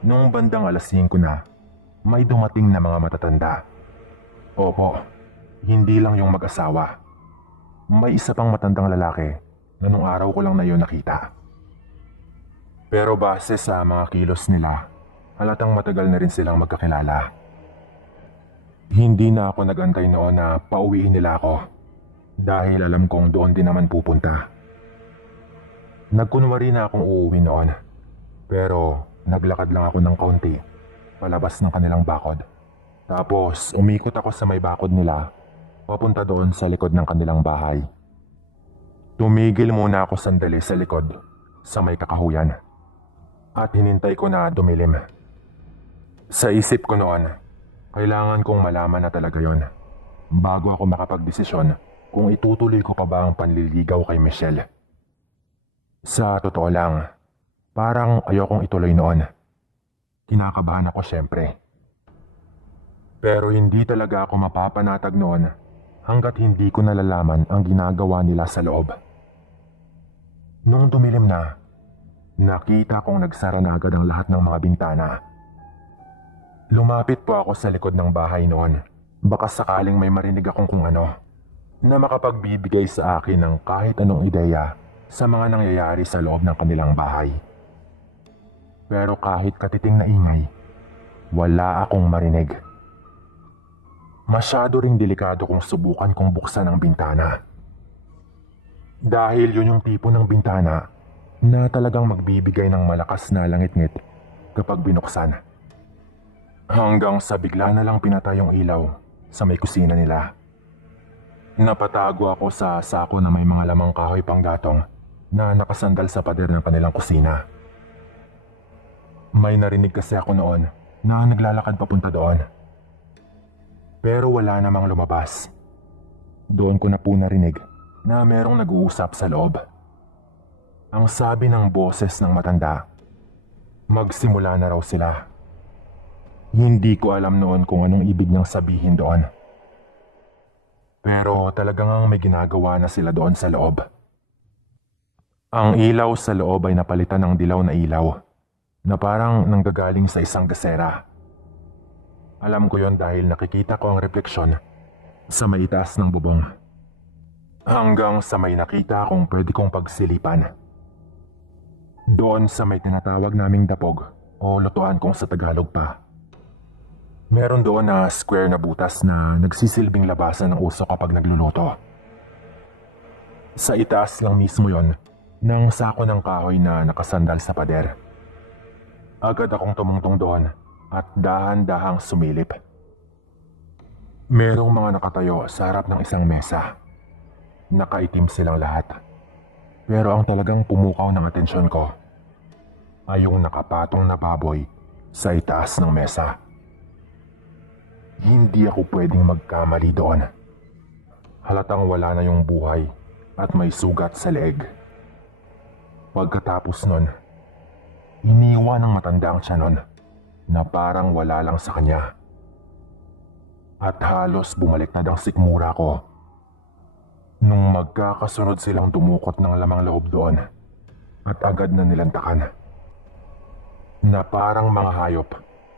noong bandang alas 5 na, may dumating na mga matatanda. Opo, hindi lang yung mag-asawa. May isa pang matandang lalaki na nung araw ko lang na yun nakita. Pero base sa mga kilos nila, halatang matagal na rin silang magkakilala. Hindi na ako nagantay noon na pauwiin nila ako dahil alam kong doon din naman pupunta. Nagkunwari na akong uuwi noon, pero naglakad lang ako ng kaunti palabas ng kanilang bakod. Tapos umikot ako sa may bakod nila papunta doon sa likod ng kanilang bahay. Tumigil muna ako sandali sa likod sa may kakahuyan at hinintay ko na dumilim. Sa isip ko noon, kailangan kong malaman na talaga yon bago ako makapagdesisyon kung itutuloy ko pa ba ang panliligaw kay Michelle. Sa totoo lang, parang ayokong ituloy noon. Kinakabahan ako syempre. Pero hindi talaga ako mapapanatag noon hanggat hindi ko nalalaman ang ginagawa nila sa loob. Nung dumilim na, nakita kong nagsara na agad ang lahat ng mga bintana. Lumapit po ako sa likod ng bahay noon. Baka sakaling may marinig akong kung ano na makapagbibigay sa akin ng kahit anong ideya sa mga nangyayari sa loob ng kanilang bahay. Pero kahit katiting na ingay, wala akong marinig. Masyado ring delikado kung subukan kong buksan ang bintana. Dahil yun yung tipo ng bintana na talagang magbibigay ng malakas na langit-ngit kapag binuksan. Hanggang sa bigla na lang pinatay yung ilaw sa may kusina nila. Napatago ako sa sako na may mga lamang kahoy pang gatong na nakasandal sa pader ng kanilang kusina. May narinig kasi ako noon na naglalakad papunta doon. Pero wala namang lumabas. Doon ko na po narinig na merong nag-uusap sa loob. Ang sabi ng boses ng matanda, magsimula na raw sila. Hindi ko alam noon kung anong ibig niyang sabihin doon. Pero talagang may ginagawa na sila doon sa loob. Ang ilaw sa loob ay napalitan ng dilaw na ilaw na parang nanggagaling sa isang gasera. Alam ko yon dahil nakikita ko ang refleksyon sa may itaas ng bubong. Hanggang sa may nakita akong pwede kong pagsilipan. Doon sa may tinatawag naming dapog o lutuan kong sa Tagalog pa. Meron doon na square na butas na nagsisilbing labasan ng uso kapag nagluluto. Sa itaas lang mismo yon ng sako ng kahoy na nakasandal sa pader. Agad akong tumungtong doon at dahan-dahang sumilip. Merong mga nakatayo sa harap ng isang mesa. Nakaitim silang lahat. Pero ang talagang pumukaw ng atensyon ko ay yung nakapatong na baboy sa itaas ng mesa. Hindi ako pwedeng magkamali doon. Halatang wala na yung buhay at may sugat sa leeg. Pagkatapos nun, iniwan ng matanda ang tiyan nun na parang wala lang sa kanya. At halos bumaliktad ang sikmura ko nung magkakasunod silang dumukot ng lamang loob doon at agad na nilantakan. Na parang mga hayop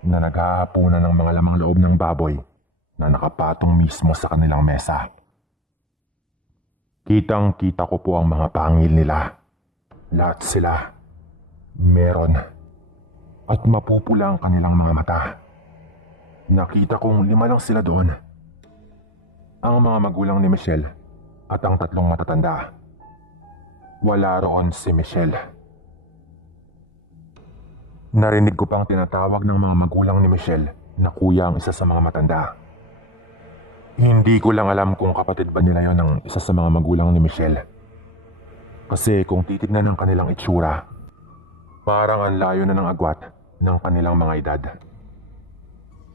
na naghahapunan ng mga lamang loob ng baboy na nakapatong mismo sa kanilang mesa. Kitang-kita ko po ang mga pangil nila. Lahat sila. Meron. At mapupula ang kanilang mga mata. Nakita kong 5 lang sila doon. Ang mga magulang ni Michelle at ang 3 matatanda. Wala roon si Michelle. Narinig ko pang tinatawag ng mga magulang ni Michelle na kuya ang isa sa mga matanda. Hindi ko lang alam kung kapatid ba nila yon ng isa sa mga magulang ni Michelle. Kasi kung titignan ng kanilang itsura, parang ang layo na ng agwat ng kanilang mga edad.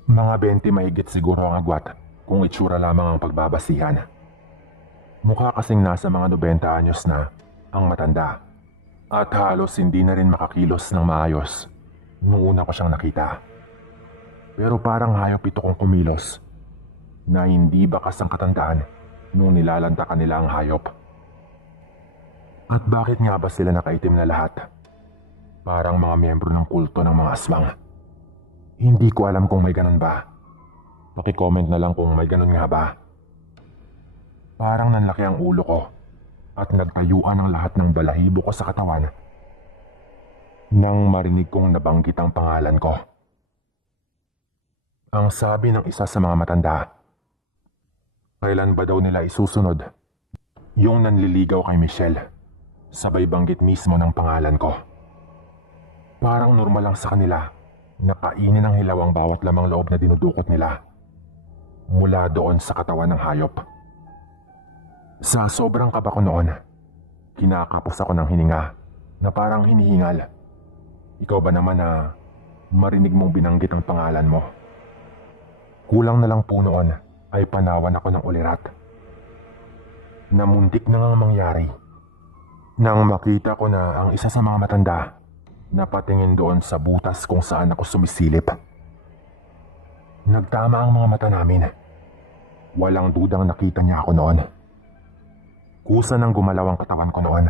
Mga 20 mahigit siguro ang agwat kung itsura lamang ang pagbabasihan. Mukha kasing nasa mga 90 anyos na ang matanda at halos hindi na rin makakilos ng maayos nung una ko siyang nakita. Pero parang hayop ito kung kumilos na hindi bakas ang katandaan nung nilalantakan nila ang hayop. At bakit nga ba sila nakaitim na lahat? Parang mga miyembro ng kulto ng mga aswang. Hindi ko alam kung may ganun ba. Paki-comment na lang kung may ganun nga ba. Parang nanlaki ang ulo ko at nagtayuan ang lahat ng balahibo ko sa katawan nang marinig kong nabanggit ang pangalan ko. Ang sabi ng isa sa mga matanda, kailan ba daw nila isusunod yung nanliligaw kay Michelle, sabay banggit mismo ng pangalan ko. Parang normal lang sa kanila na kainin ng hilaw ang bawat lamang loob na dinudukot nila mula doon sa katawan ng hayop. Sa sobrang kaba ko noon, kinakapos ako ng hininga na parang hinihingal. Ikaw ba naman na marinig mong binanggit ang pangalan mo? Kulang na lang po noon ay panawan ako ng ulirat. Namuntik na nga mangyari nang makita ko na ang isa sa mga matanda na patingin doon sa butas kung saan ako sumisilip. Nagtama ang mga mata namin. Walang dudang nakita niya ako noon. Kusa nang gumalaw ang katawan ko noon.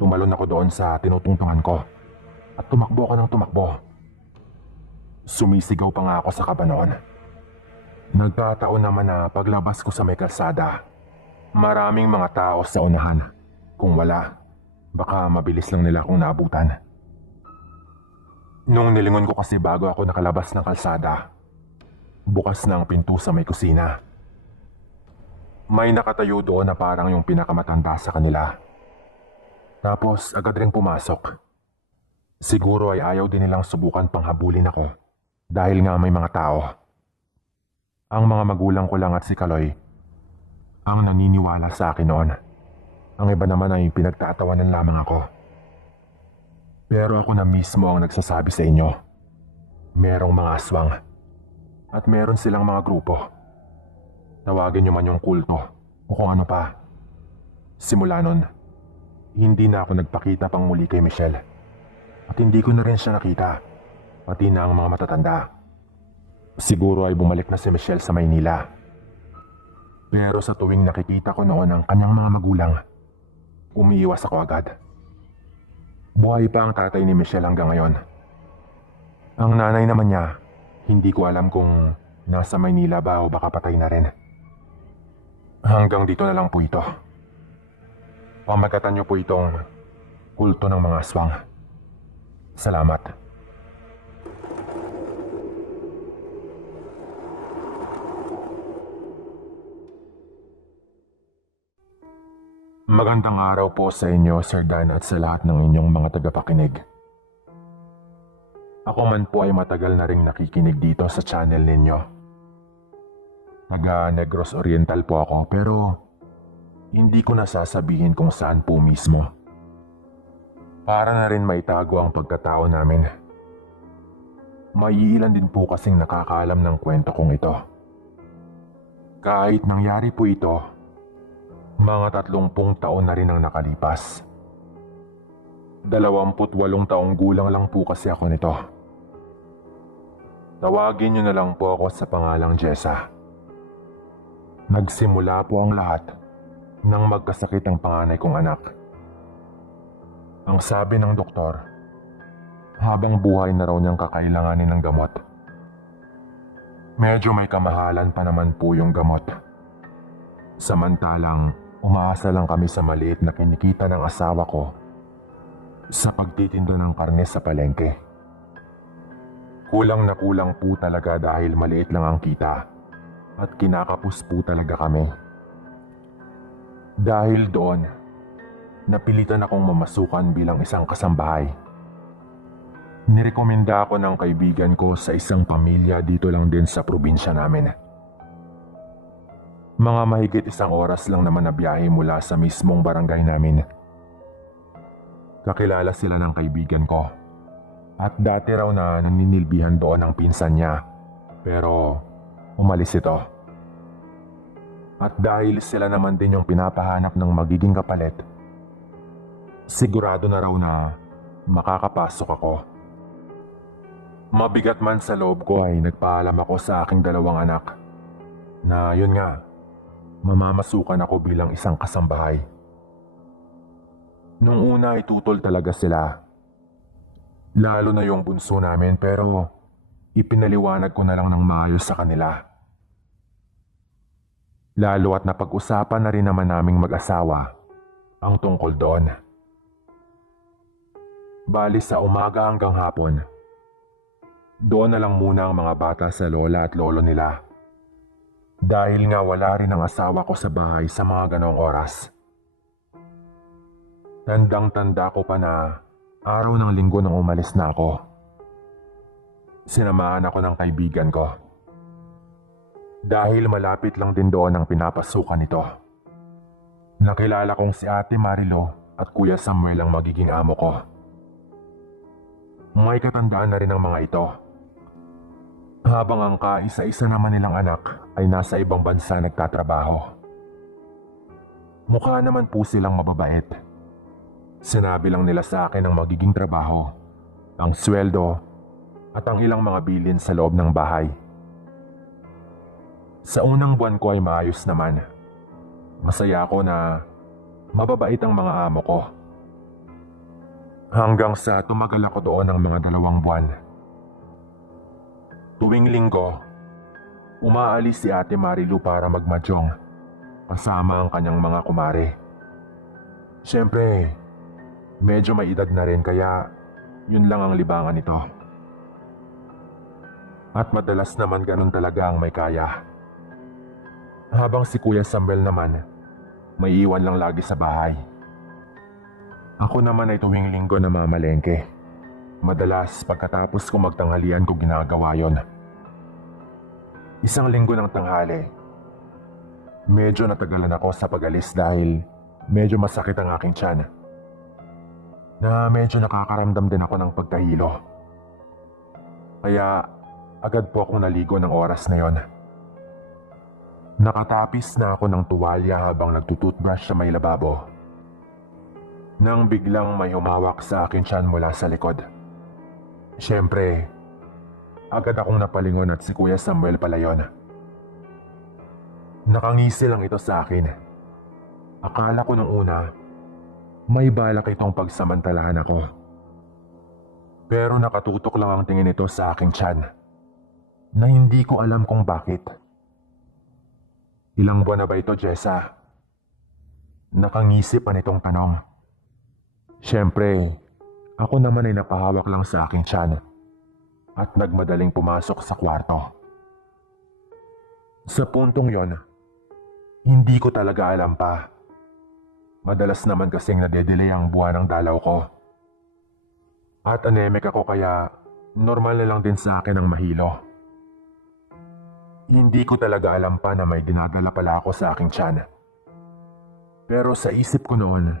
Tumalon ako doon sa tinutungtungan ko at tumakbo ako ng tumakbo. Sumisigaw pa nga ako sa kaba noon. Nagkataon naman na paglabas ko sa may kalsada, maraming mga tao sa unahan. Kung wala, baka mabilis lang nila akong naabutan. Nung nilingon ko kasi bago ako nakalabas ng kalsada, bukas na ang pinto sa may kusina. May nakatayo doon na parang yung pinakamatanda sa kanila. Tapos agad ring pumasok. Siguro ay ayaw din nilang subukan panghabulin ako dahil nga may mga tao. Ang mga magulang ko lang at si Kaloy ang naniniwala sa akin noon. Ang iba naman ay pinagtatawanan lamang ako. Pero ako na mismo ang nagsasabi sa inyo. Merong mga aswang at meron silang mga grupo. Tawagin nyo man yung kulto o kung ano pa. Simula nun, hindi na ako nagpakita pang muli kay Michelle. At hindi ko na rin siya nakita, pati na ang mga matatanda. Siguro ay bumalik na si Michelle sa Maynila. Pero sa tuwing nakikita ko noon ang kanyang mga magulang, umiiwas ako agad. Buhay pa ang tatay ni Michelle hanggang ngayon. Ang nanay naman niya, hindi ko alam kung nasa Maynila ba o baka patay na rin. Hanggang dito na lang po ito. Pamagatan niyo po itong kulto ng mga aswang. Salamat. Magandang araw po sa inyo, Sir Dan, at sa lahat ng inyong mga tagapakinig. Ako man po ay matagal na ring nakikinig dito sa channel ninyo. Taga Negros Oriental po ako, pero hindi ko nasasabihin kung saan po mismo. Para na rin maitago ang pagkatao namin. May ilan din po kasing nakakaalam ng kwento kong ito. Kahit nangyari po ito, mga 30 taon na rin ang nakalipas. 28 taong gulang lang po kasi ako nito. Tawagin niyo na lang po ako sa pangalang Jessa. Nagsimula po ang lahat nang magkasakit ang panganay kong anak. Ang sabi ng doktor, habang buhay na raw niyang kakailanganin ng gamot. Medyo may kamahalan pa naman po yung gamot. Samantalang umaasa lang kami sa maliit na kinikita ng asawa ko sa pagtitinda ng karne sa palengke. Kulang na kulang po talaga dahil maliit lang ang kita at kinakapos po talaga kami. Dahil doon, napilitan akong mamasukan bilang isang kasambahay. Nirekomenda ako ng kaibigan ko sa isang pamilya dito lang din sa probinsya namin. Mga mahigit 1 oras lang naman na biyahe mula sa mismong barangay namin. Kakilala sila ng kaibigan ko. At dati raw na naninilbihan doon ang pinsan niya. Pero umalis ito. At dahil sila naman din yung pinapahanap ng magiging kapalit, sigurado na raw na makakapasok ako. Mabigat man sa loob ko ay nagpaalam ako sa aking 2 anak na yun nga, mamamasukan ako bilang isang kasambahay. Nung una ay tutol talaga sila. Lalo na yung bunso namin, pero ipinaliwanag ko na lang ng maayos sa kanila. Lalo at napag-usapan na rin naman naming mag-asawa ang tungkol doon. Bali sa umaga hanggang hapon, doon na lang muna ang mga bata sa lola at lolo nila. Dahil nga wala rin ang asawa ko sa bahay sa mga ganong oras. Tandang-tanda ko pa na araw ng linggo nang umalis na ako. Sinamahan ako ng kaibigan ko. Dahil malapit lang din doon ang pinapasukan nito. Nakilala kong si Ate Marilo at Kuya Samuel ang magiging amo ko. May katandaan na rin ang mga ito. Habang ang kaisa-isa naman nilang anak ay nasa ibang bansa nagtatrabaho. Mukha naman po silang mababait. Sinabi lang nila sa akin ang magiging trabaho, ang sweldo at ang ilang mga bilin sa loob ng bahay. Sa unang buwan ko ay maayos naman. Masaya ako na mababait ang mga amo ko. Hanggang sa tumagal ako doon ng mga 2 buwan. Tuwing linggo, umaalis si Ate Marilu para magmadyong kasama ang kanyang mga kumare. Siyempre, medyo may edad na rin kaya yun lang ang libangan nito. At madalas naman ganun talaga ang may kaya. Habang si Kuya Samuel naman, may iwan lang lagi sa bahay. Ako naman ay tuwing linggo na mamalengke. Madalas pagkatapos ko magtanghalian ko ginagawa yon. Isang linggo ng tanghali, medyo natagalan ako sa pag-alis dahil medyo masakit ang aking tiyan. Na medyo nakakaramdam din ako ng pagkahilo. Kaya agad po akong naligo ng oras na yon. Nakatapis na ako ng tuwalya habang nagtututbrush sa may lababo. Nang biglang may humawak sa akin tiyan mula sa likod. Siyempre, agad akong napalingon at si Kuya Samuel pala yon. Nakangisi lang ito sa akin. Akala ko nung una, may balak itong pagsamantalahan ako. Pero nakatutok lang ang tingin ito sa aking tiyan na hindi ko alam kung bakit. Ilang buwan na ba ito, Jessa? Nakangisi pa nitong tanong. Siyempre, ako naman ay napahawak lang sa aking tiyan at nagmadaling pumasok sa kwarto. Sa puntong yon, hindi ko talaga alam pa. Madalas naman kasing nade-delay ang buwan ng dalaw ko. At anemic ako kaya normal na lang din sa akin ang mahilo. Hindi ko talaga alam pa na may dinadala pala ako sa aking tiyan. Pero sa isip ko noon,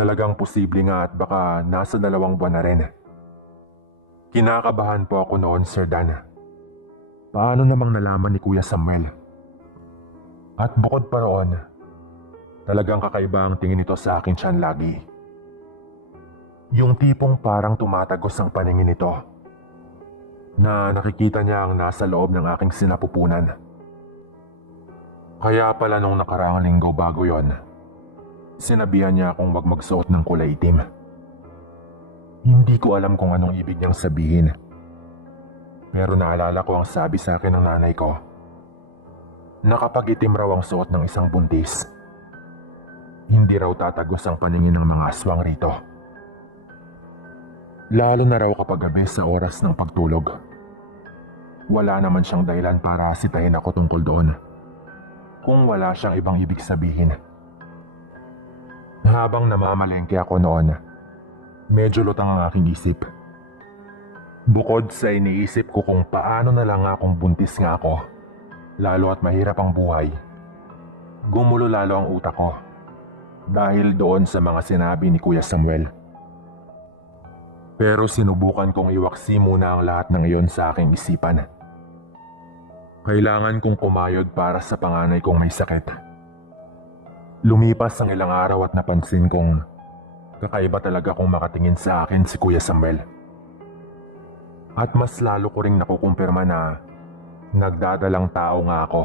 talagang posible nga at baka nasa 2 buwan na rin. Kinakabahan po ako noon, Sir Dan. Paano namang nalaman ni Kuya Samuel? At bukod pa roon, talagang kakaiba ang tingin nito sa akin tiyan lagi. Yung tipong parang tumatagos ang paningin nito. Na nakikita niya ang nasa loob ng aking sinapupunan. Kaya pala nung nakaraang linggo bago yon, sinabihan niya akong wag magsuot ng kulay itim. Hindi ko alam kung anong ibig niyang sabihin. Pero naalala ko ang sabi sa akin ng nanay ko. Na kapag itim raw ang suot ng isang buntis, hindi raw tatagos ang paningin ng mga aswang rito. Lalo na raw kapag gabi sa oras ng pagtulog. Wala naman siyang dahilan para sitahin ako tungkol doon. Kung wala siyang ibang ibig sabihin. Habang namamalengke ako noon, medyo lutang ang aking isip. Bukod sa iniisip ko kung paano na lang akong buntis nga ako, lalo at mahirap ang buhay, gumulo lalo ang utak ko dahil doon sa mga sinabi ni Kuya Samuel. Pero sinubukan kong iwaksi muna ang lahat ng iyon sa aking isipan. Kailangan kong kumayod para sa panganay kong may sakit. Lumipas ang ilang araw at napansin kong kakaiba talaga kung makatingin sa akin si Kuya Samuel. At mas lalo ko ring nakukumpirma na nagdadalang tao nga ako.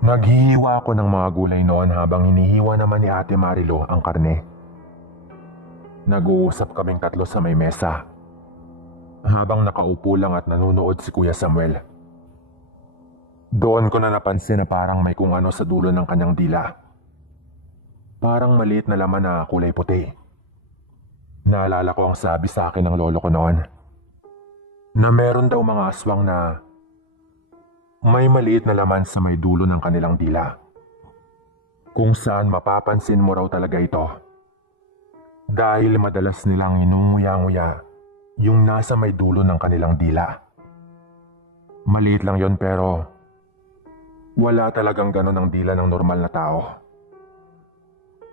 Naghihiwa ako ng mga gulay noon habang hinihiwa naman ni Ate Marilu ang karne. Nag-uusap kaming 3 sa may mesa. Habang nakaupo lang at nanonood si Kuya Samuel. Doon ko na napansin na parang may kung ano sa dulo ng kanyang dila. Parang maliit na laman na kulay puti. Naalala ko ang sabi sa akin ng lolo ko noon. Na meron daw mga aswang na may maliit na laman sa may dulo ng kanilang dila. Kung saan mapapansin mo raw talaga ito. Dahil madalas nilang inunguya-nguya yung nasa may dulo ng kanilang dila. Maliit lang yon pero wala talagang ganon ang dila ng normal na tao.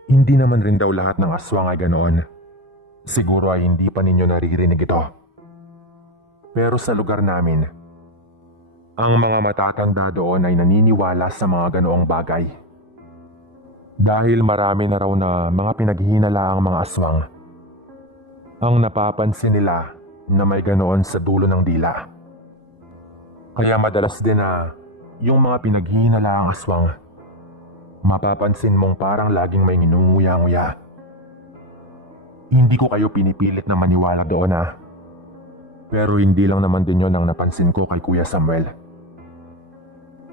Hindi naman rin daw lahat ng aswang ay ganoon. Siguro ay hindi pa ninyo naririnig ito. Pero sa lugar namin, ang mga matatanda doon ay naniniwala sa mga ganoong bagay. Dahil marami na raw na mga pinaghihinalaang mga aswang ang napapansin nila na may ganoon sa dulo ng dila. Kaya madalas din na yung mga pinaghihinalaang aswang, mapapansin mong parang laging may nginunguya-nguya. Hindi ko kayo pinipilit na maniwala doon . Pero hindi lang naman din yon ang napansin ko kay Kuya Samuel.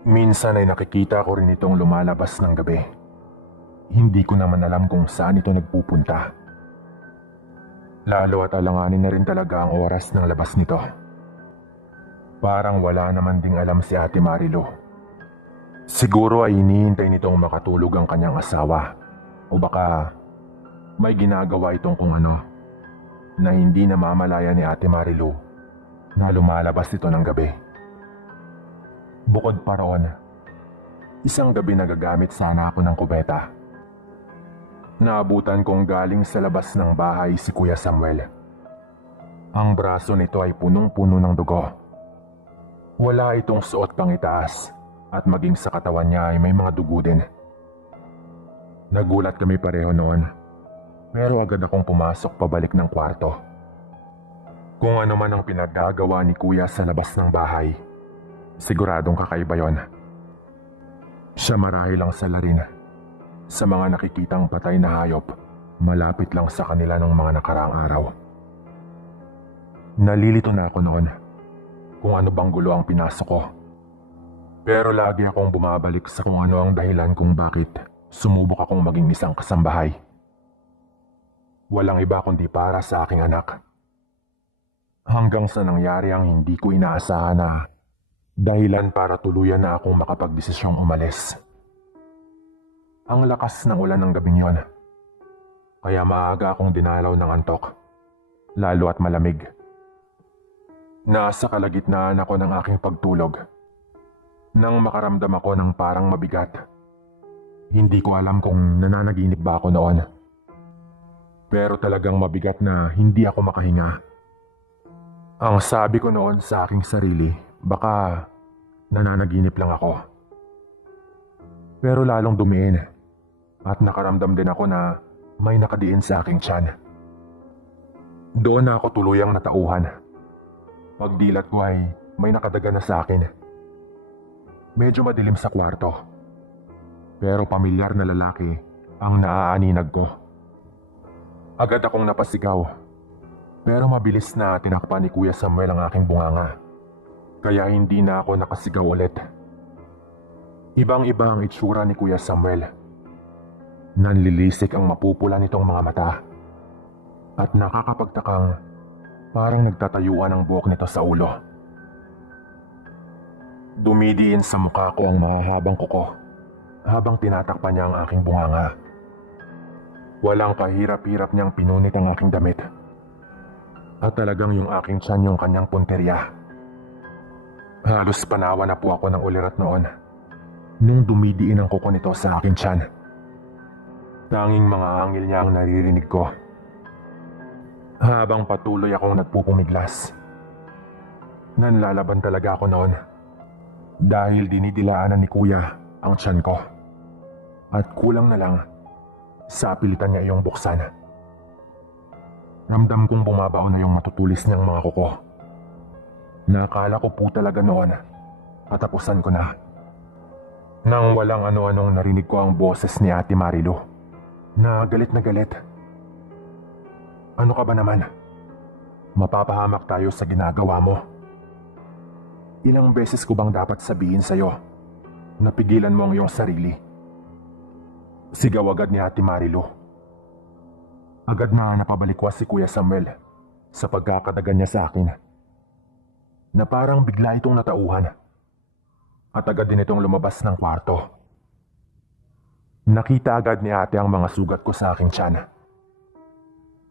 Minsan ay nakikita ko rin itong lumalabas ng gabi. Hindi ko naman alam kung saan ito nagpupunta. Lalo at alanganin na rin talaga ang oras ng labas nito. Parang wala naman ding alam si Ate Marilu. Siguro ay iniintay nitong makatulog ang kanyang asawa. O baka may ginagawa itong kung ano na hindi namamalaya ni Ate Marilu na lumalabas ito ng gabi. Bukod pa roon, isang gabi nagagamit sana ako ng kubeta. Naabutan kong galing sa labas ng bahay si Kuya Samuel. Ang braso nito ay punong-puno ng dugo. Wala itong suot pang itaas at maging sa katawan niya ay may mga dugo din. Nagulat kami pareho noon, pero agad akong pumasok pabalik ng kwarto. Kung ano man ang pinagagawa ni Kuya sa labas ng bahay, siguradong kakaiba yon. Siya marahil ang salarin sa mga nakikitang patay na hayop malapit lang sa kanila ng mga nakaraang araw. Nalilito na ako noon kung ano bang gulo ang pinasok ko. Pero lagi akong bumabalik sa kung ano ang dahilan kung bakit sumubok akong maging isang kasambahay. Walang iba kundi para sa aking anak. Hanggang sa nangyari ang hindi ko inaasahan na dahilan para tuluyan na akong makapagdesisyong umalis. Ang lakas ng ulan ng gabing yon, kaya maaga akong dinalaw ng antok, lalo at malamig. Nasa kalagitnaan ako ng aking pagtulog nang makaramdam ako ng parang mabigat. Hindi ko alam kung nananaginip ba ako noon. Pero talagang mabigat na hindi ako makahinga. Ang sabi ko noon sa aking sarili, baka nananaginip lang ako. Pero lalong dumiin at nakaramdam din ako na may nakadiin sa aking tiyan. Doon na ako tuluyang natauhan. Pagdilat ko ay may nakadaga na sa akin. Medyo madilim sa kwarto. Pero pamilyar na lalaki ang naaaninag ko. Agad akong napasigaw. Pero mabilis na tinakpan ni Kuya Samuel ang aking bunganga. Kaya hindi na ako nakasigaw ulit. Ibang-iba ang itsura ni Kuya Samuel. Nanlilisik ang mapupula nitong mga mata. At nakakapagtakang parang nagtatayuan ang buhok nito sa ulo. Dumidiin sa mukha ko ang mahahabang kuko habang tinatakpan niya ang aking bunganga. Walang kahirap-hirap niyang pinunit ang aking damit. At talagang yung aking tiyan yung kanyang punteriya. Halos panawa na po ako ng ulirat noon nung dumidiin ang kuko nito sa aking tiyan. Tanging mga angil niya ang naririnig ko. Habang patuloy akong nagpupumiglas. Nanlalaban talaga ako noon. Dahil dinidilaanan ni Kuya ang tiyan ko. At kulang na lang, sapilitan niya iyong buksan. Ramdam kong bumabaon na yung matutulis niyang mga kuko. Nakala ko po talaga noon, katapusan ko na. Nang walang ano-anong narinig ko ang boses ni Ate Marilu, na galit na galit. Ano ka ba naman? Mapapahamak tayo sa ginagawa mo. Ilang beses ko bang dapat sabihin sa'yo na pigilan mo ang iyong sarili? Sigaw agad ni Ate Marilu. Agad na napabalikwas si Kuya Samuel sa pagkakadagan niya sa akin. Na parang bigla itong natauhan. At agad din itong lumabas ng kwarto. Nakita agad ni ate ang mga sugat ko sa aking tiyan.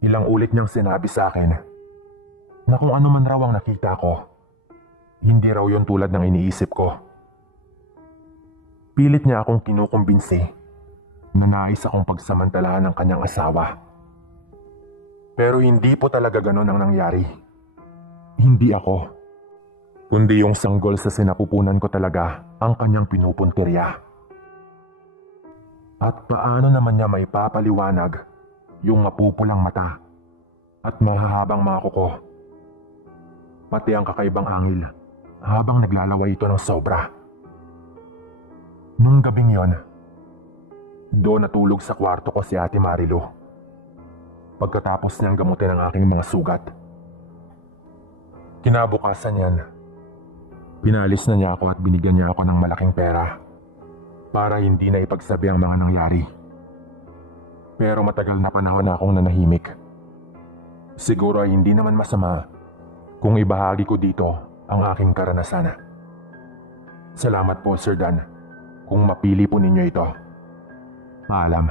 Ilang ulit niyang sinabi sa akin na kung ano man raw ang nakita ko, hindi raw yon tulad ng iniisip ko. Pilit niya akong kinukumbinsi na nais akong pagsamantalahan ng kanyang asawa. Pero hindi po talaga ganon ang nangyari. Hindi ako, kundi yung sanggol sa sinapupunan ko talaga ang kanyang pinupuntirya. At paano naman niya maipapaliwanag yung mapupulang mata at mahahabang mga kuko, pati ang kakaibang angil habang naglalaway ito ng sobra. Nung gabing yon, doon natulog sa kwarto ko si Ate Marilu. Pagkatapos niyang gamutin ang aking mga sugat. Kinabukasan yan, pinalis na niya ako at binigyan niya ako ng malaking pera para hindi na ipagsabi ang mga nangyari. Pero matagal na panahon na akong nanahimik. Siguro ay hindi naman masama kung ibahagi ko dito ang aking karanasan. Salamat po, Sir Dan, kung mapili po ninyo ito. Paalam.